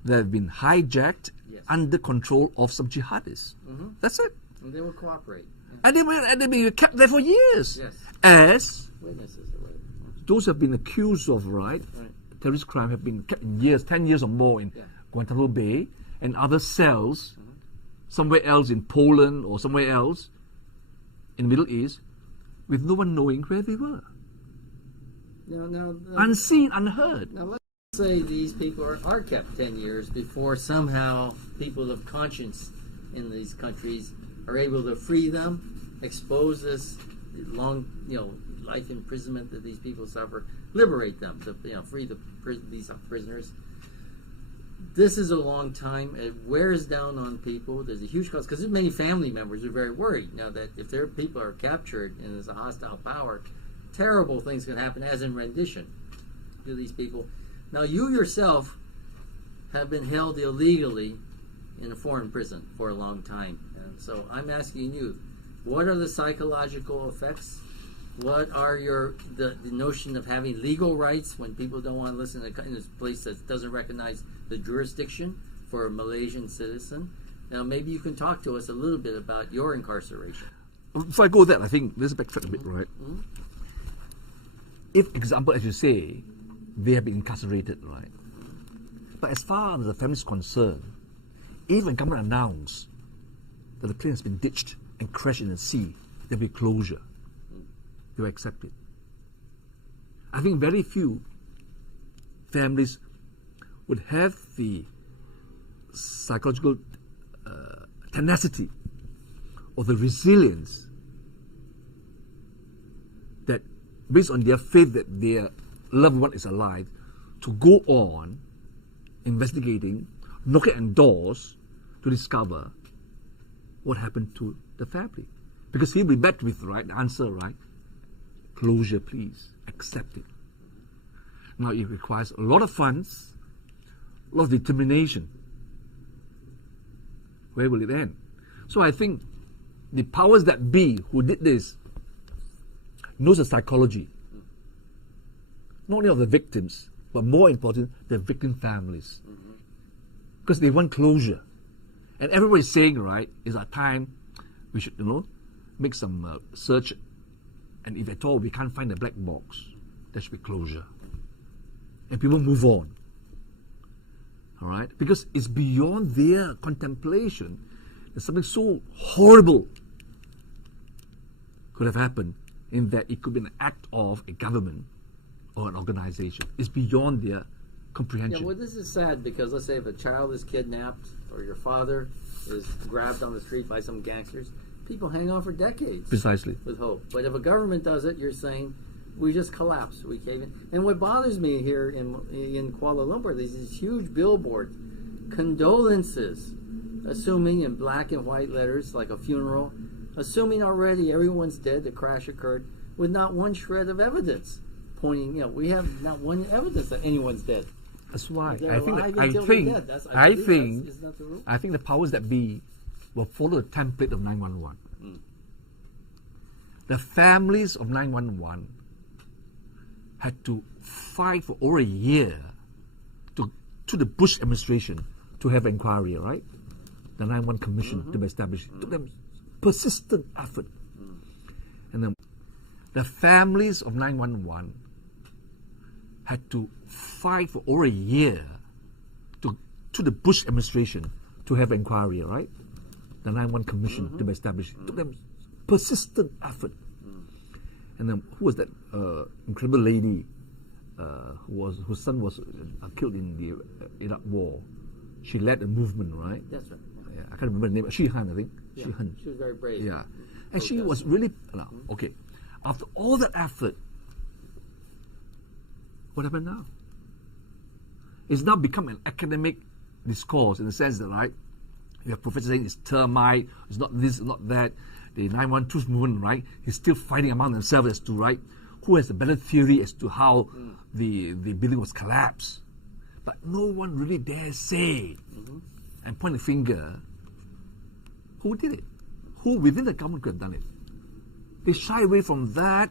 they've been hijacked under control of some jihadists. That's it. And they will cooperate. And they will be kept there for years. As witnesses. Those who have been accused of terrorist crime have been kept in years, 10 years or more in Guantanamo Bay and other cells somewhere else in Poland or somewhere else in the Middle East with no one knowing where they were. Unseen, unheard. Now let's say these people are kept 10 years before somehow people of conscience in these countries are able to free them, expose this long, life imprisonment that these people suffer, liberate them, to free these prisoners. This is a long time. It wears down on people. There's a huge cost because many family members are very worried now that if their people are captured and there's a hostile power, terrible things can happen, as in rendition, to these people. Now, you yourself have been held illegally in a foreign prison for a long time. And so I'm asking you, what are the psychological effects? What are the notion of having legal rights when people don't want to listen in a place that doesn't recognize the jurisdiction for a Malaysian citizen? Now, maybe you can talk to us a little bit about your incarceration. Before I go there, I think let's backtrack a bit, right? If, example, as you say, they have been incarcerated, right? But as far as the family is concerned, even government announced that the plane has been ditched and crashed in the sea, there'll be closure. They will accept it. I think very few families would have the psychological tenacity or the resilience that, based on their faith that their loved one is alive, to go on investigating, knocking on doors to discover what happened to the family. Because he'll be met with, the answer, closure, please, accept it. Now, it requires a lot of funds, a lot of determination. Where will it end? So I think the powers that be who did this knows the psychology, not only of the victims, but more important, the victim families. Because they want closure. And everybody's saying, it's our time, we should, make some search, and if at all we can't find a black box, there should be closure. And people move on. All right? Because it's beyond their contemplation that something so horrible could have happened, in that it could be an act of a government or an organization. It's beyond their Yeah, comprehension. well, this is sad because let's say if a child is kidnapped or your father is grabbed on the street by some gangsters, people hang on for decades Precisely. with hope. But if a government does it, you're saying we just collapse, we cave in. And what bothers me here in Kuala Lumpur, there's these huge billboards, condolences, assuming in black and white letters like a funeral, assuming already everyone's dead, the crash occurred, with not one shred of evidence pointing. We have not one evidence that anyone's dead. That's why They're I think alive that, until they're dead. That's- I believe isn't that the rule? I think the powers that be will follow the template of 911. The families of 911 had to fight for over a year to the Bush administration to have inquiry, right? The 911 Commission to be established. It took them persistent effort. And then the families of 911 had to fight for over a year to the Bush administration to have inquiry, right? The 911 Commission to be established. It took them persistent effort. And then who was that incredible lady whose son was killed in the Iraq War? She led a movement, right? That's right. Yeah, I can't remember the name. Shihan, I think. Yeah. Shihan. She was very brave. Yeah. And she was really, okay, after all that effort, what happened now? It's now become an academic discourse in the sense that, right, you have professors saying it's termite, it's not this, it's not that. The 911 truth movement, right, is still fighting among themselves as to, right, who has the better theory as to how the building was collapsed. But no one really dares say and point a finger who did it, who within the government could have done it. They shy away from that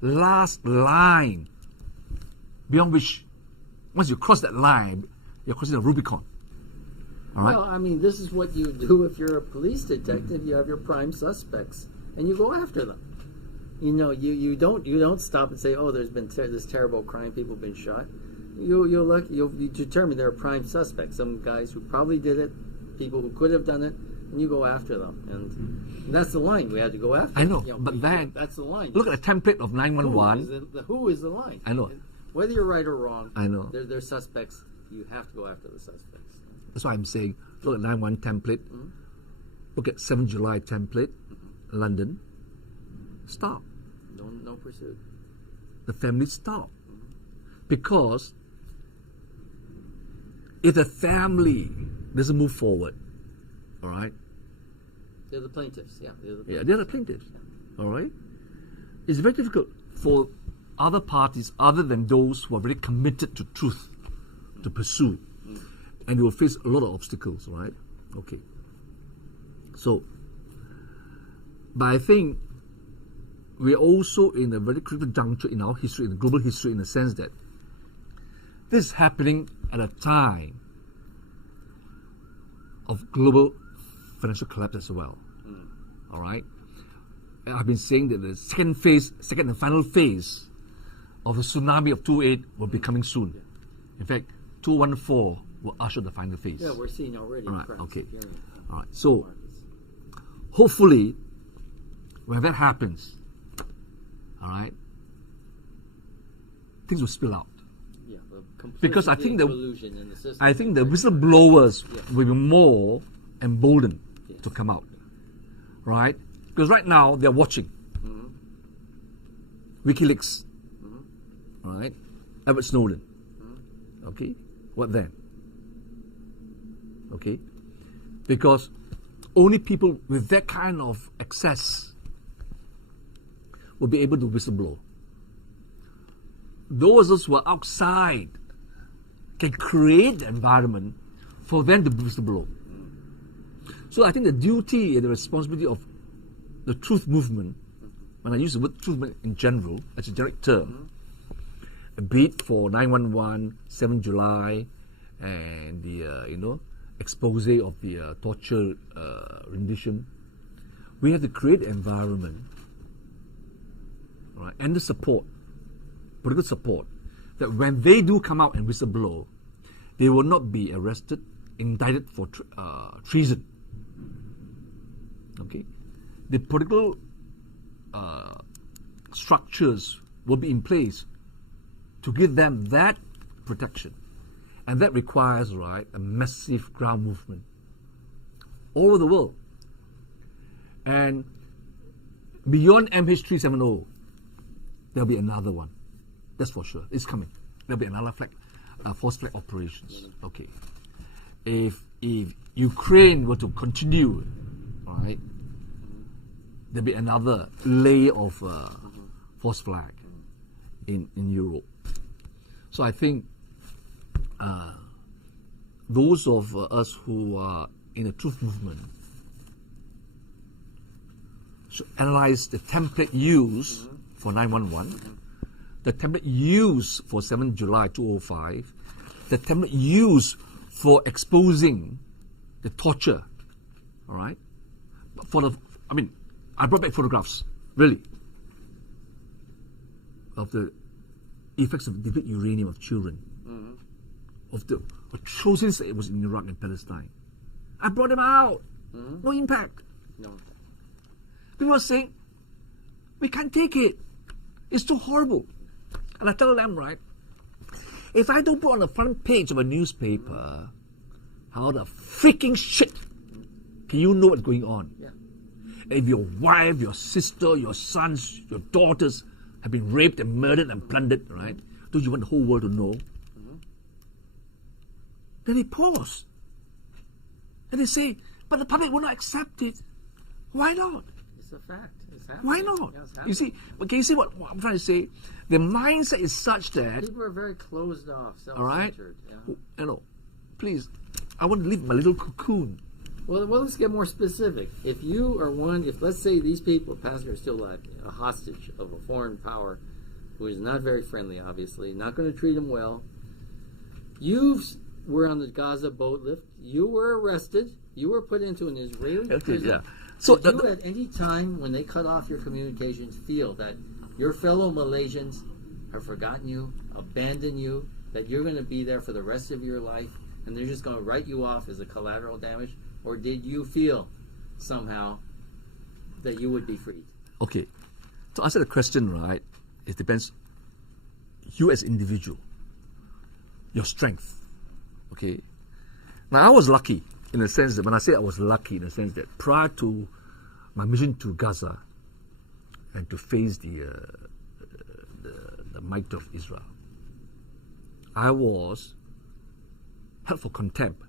last line, beyond which, once you cross that line, you're crossing the Rubicon. All right? Well, I mean, this is what you do if you're a police detective. You have your prime suspects, and you go after them. You don't stop and say, "Oh, there's been this terrible crime. People have been shot." You determine there are prime suspects, some guys who probably did it, people who could have done it, and you go after them. And that's the line we have to go after. I know, but that's the line. Look at the template of 911. Who is the line? I know. Whether you're right or wrong, I know. They're suspects. You have to go after the suspects. That's why I'm saying, look at 911 template. Look at 7 July template, London. Stop. No pursuit. The family stop. Because if the family doesn't move forward, all right? They're the plaintiffs, yeah. They're the plaintiffs, all right? It's very difficult for other parties other than those who are very committed to truth to pursue. And you will face a lot of obstacles, right? Okay. So, but I think we're also in a very critical juncture in our history, in the global history, in the sense that this is happening at a time of global financial collapse as well. All right? And I've been saying that the second and final phase of the tsunami of 2008 will be coming soon. In fact, 2014 will usher the final phase. Yeah, we're seeing already. All right, okay. All right, so hopefully, when that happens, all right, things will spill out. Yeah, because I think the system, whistleblowers will be more emboldened to come out, right? Because right now they're watching WikiLeaks, right? Edward Snowden. Okay, what then? Okay, because only people with that kind of access will be able to whistleblow. Those of us who are outside can create the environment for them to whistleblow. So I think the duty and the responsibility of the truth movement, when I use the word truth movement in general, as a generic term, be it for 911, 7 July, and the expose of the torture rendition, we have to create an environment, right, and the support, political support, that when they do come out and whistleblow, they will not be arrested, indicted for treason. Okay, the political structures will be in place to give them that protection. And that requires, right, a massive ground movement all over the world. And beyond MH370, there'll be another one. That's for sure. It's coming. There'll be another force flag operations. Okay. If Ukraine were to continue, right, there'll be another layer of force flag in Europe. So I think those of us who are in the truth movement should analyze the template used for 911, the template used for 7 July 2005, the template used for exposing the torture, all right? I brought back photographs, really, of the effects of depleted uranium of children, of the atrocities that it was in Iraq and Palestine. I brought them out. No impact. No. People are saying, we can't take it. It's too horrible. And I tell them, right, if I don't put on the front page of a newspaper, how the freaking shit can you know what's going on? Yeah. If your wife, your sister, your sons, your daughters have been raped and murdered and plundered, right? Don't you want the whole world to know? Then they pause. And they say, but the public will not accept it. Why not? It's a fact. It's happening. Why not? Yeah, it's You happening. see, but can you see what I'm trying to say? The mindset is such that, People are very closed off, all right, self-centered. Yeah. you know, please, I want to live my little cocoon. Well, let's get more specific. If you are if let's say these people, passengers, still alive, a hostage of a foreign power who is not very friendly, obviously, not going to treat them well. You were on the Gaza boat lift. You were arrested. You were put into an Israeli prison. Yeah. So Did you at any time when they cut off your communications feel that your fellow Malaysians have forgotten you, abandoned you, that you're going to be there for the rest of your life and they're just going to write you off as a collateral damage? Or did you feel somehow that you would be freed? okay, to answer the question, right, it depends. You as individual, your strength. Okay. Now I was lucky in the sense that when I say I was lucky in the sense that prior to my mission to Gaza and to face the might of Israel, I was held for contempt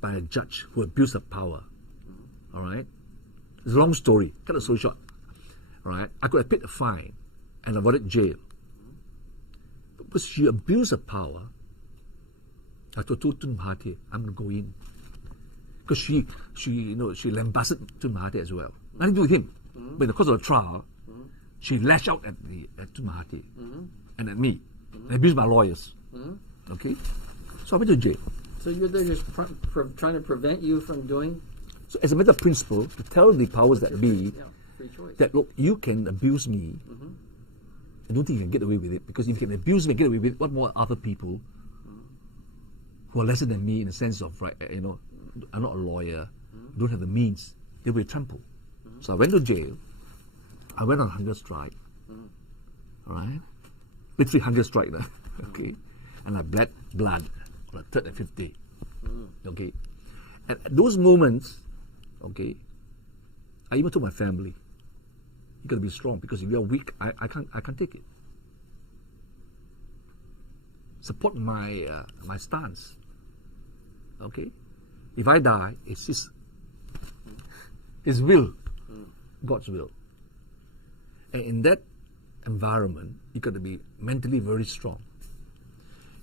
by a judge who abused her power. All right? It's a long story. Cut the story short. All right? I could have paid a fine and avoided jail. But because she abused her power, I told Tun Mahatir, I'm going to go in. Because she lambasted Tun Mahatir as well. Nothing to do with him. But in the course of the trial, she lashed out at Tun Mahatir and at me. And abused my lawyers. Okay? So I went to jail. So you're there just trying to prevent you from doing? So as a matter of principle, to tell the powers that be Free choice. that, look, you can abuse me. I don't think you can get away with it, because if you can abuse me and get away with it, what more other people who are lesser than me in the sense of, right, I'm not a lawyer, don't have the means, they will be trampled. So I went to jail. I went on hunger strike. All right? Literally hunger strike. Okay? And I bled blood on the third and fifth day. Okay? And at those moments, okay, I even told my family, you got to be strong, because if you are weak, I can't take it. Support my stance. Okay? If I die, it's His will, God's will. And in that environment, you got to be mentally very strong.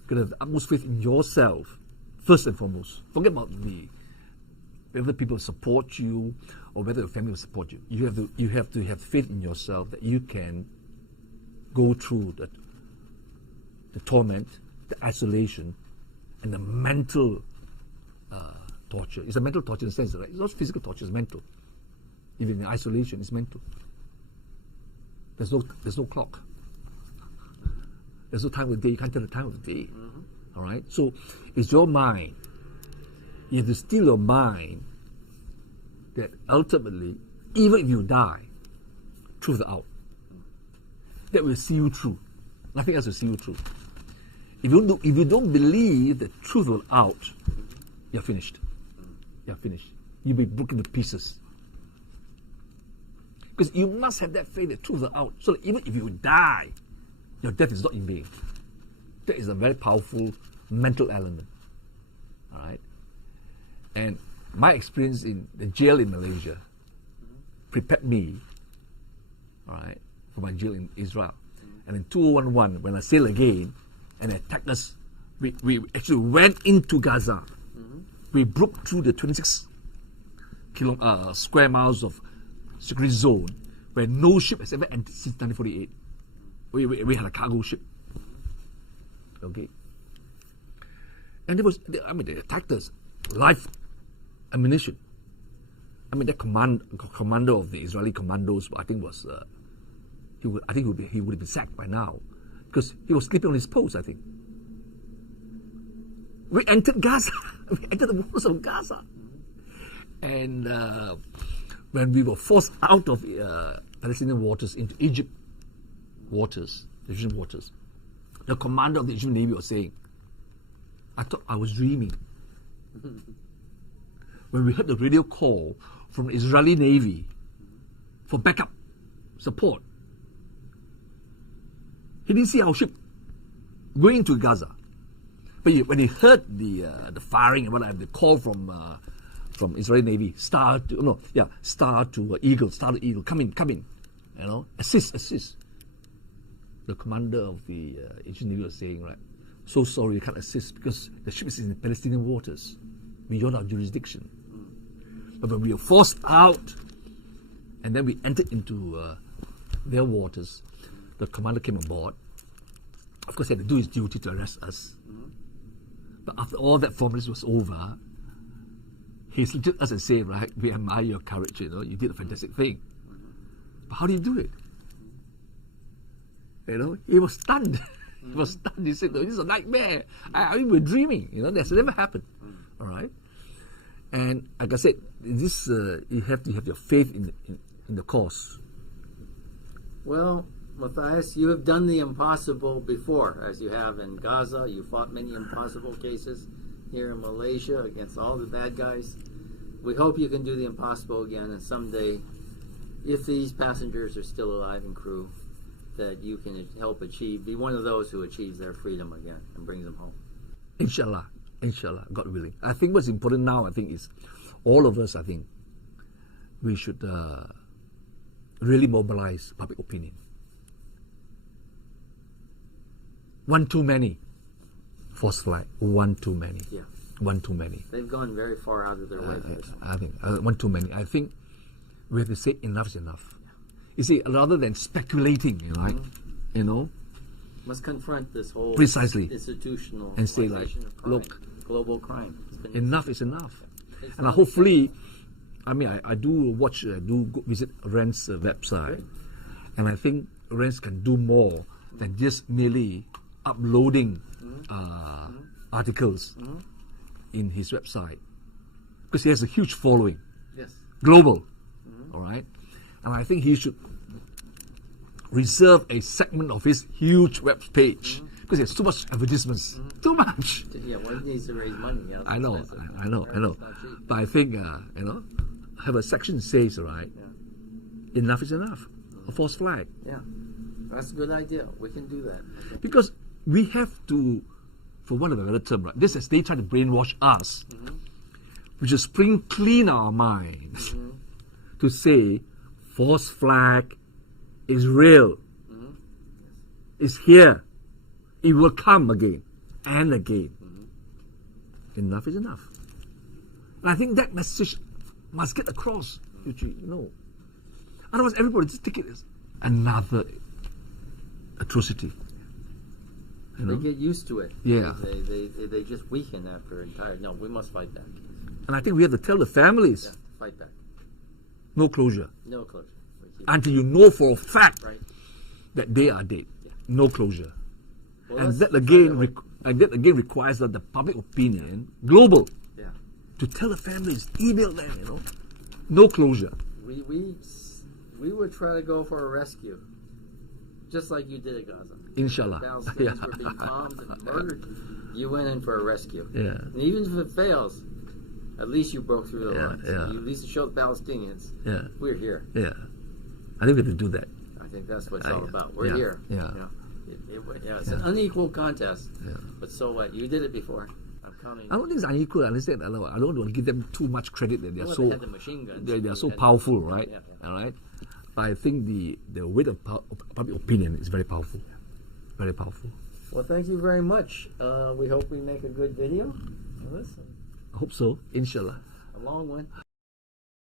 You got to have the utmost faith in yourself, first and foremost. Forget about whether people support you or whether your family will support you. You have to have faith in yourself that you can go through the torment, the isolation, and the mental torture. It's a mental torture in the sense, right? It's not physical torture, it's mental. Even in isolation, it's mental. There's no clock. There's no time of the day. You can't tell the time of the day. All right? So it's your mind. You have to steel your mind that ultimately, even if you die, truth out. That will see you through. Nothing else will see you through. If you don't believe the truth will out, you're finished. You're finished. You'll be broken to pieces. Because you must have that faith, the truth will out. So that even if you die, your death is not in vain. That is a very powerful mental element. All right? And my experience in the jail in Malaysia prepared me, all right, for my jail in Israel. And in 2011, when I sailed again and they attacked us, we actually went into Gaza. We broke through the 26 square miles of security zone where no ship has ever entered since 1948. We had a cargo ship. Okay. And they attacked us. Live ammunition. I mean, the commander of the Israeli commandos, I think was, he would have been sacked by now, because he was sleeping on his post, I think. We entered Gaza. We entered the waters of Gaza. And when we were forced out of Palestinian waters into Egypt waters, Egyptian waters, the commander of the Egyptian Navy was saying, I thought I was dreaming. When we heard the radio call from the Israeli Navy for backup support, he didn't see our ship going to Gaza. But when he heard the firing and whatever, the call from Israeli Navy, Star to Eagle, come in, assist. The commander of the Egyptian Navy was saying, right, so sorry, we can't assist because the ship is in Palestinian waters, beyond our jurisdiction. But when we were forced out, and then we entered into their waters, the commander came aboard. Of course, he had to do his duty to arrest us. But after all that formality was over, he looked at us and said, right, we admire your courage, you did a fantastic thing. But how did you do it? He was stunned. He was stunned. He said, this is a nightmare. I mean, we're dreaming. That's never happened. All right? And like I said, this you have to have your faith in the cause. Well, Matthias, you have done the impossible before, as you have in Gaza. You fought many impossible cases here in Malaysia against all the bad guys. We hope you can do the impossible again, and someday, if these passengers are still alive and crew, that you can help be one of those who achieves their freedom again and brings them home. Inshallah, God willing. I think what's important now, is all of us, we should really mobilize public opinion. One too many forced flight. One too many. Yeah. One too many. They've gone very far out of their way for this one. I think one too many. I think we have to say enough is enough. You see, rather than speculating, must confront this whole precisely institutional and say look, global crime. Enough is enough. And hopefully, I do visit RAND's website, and I think RAND can do more than just merely uploading articles in his website, because he has a huge following, global, all right. And I think he should reserve a segment of his huge web page, because there's too much advertisements, too much. Yeah, one needs to raise money. I know. But I think have a section that says, right, enough is enough. A false flag. Yeah, that's a good idea. We can do that. Because we have to, for want of a better term, right, this is they try to brainwash us. We should spring clean our minds to say false flag is real. It's here. It will come again and again. Enough is enough. And I think that message must get across. Otherwise, everybody just take it as another atrocity. They get used to it. Yeah. They just weaken after entire. No, we must fight back. And I think we have to tell the families. Fight back. No closure. No closure. Until you know for a fact that they are dead. No closure. Well, and that again requires that the public opinion, global, to tell the families, email them, no closure. We would try to go for a rescue, just like you did at Gaza. Inshallah. Palestinians Yeah. were being bombed and murdered. You went in for a rescue. Yeah. And even if it fails, at least you broke through the Yeah, lines. yeah. You at least showed the Palestinians, Yeah. we're here. Yeah. I think we have to do that. I think that's what it's all about. We're yeah, here. yeah. It's an unequal contest. Yeah. But so what? You did it before. I'm counting. I don't think it's unequal. I understand. I don't want to give them too much credit that they're Well, so they had the machine guns. they're so They had- powerful, right? Yeah. All right. But I think the weight of public opinion is very powerful. Very powerful. Well, thank you very much. We hope we make a good video. Listen, I hope so. Inshallah. a long one.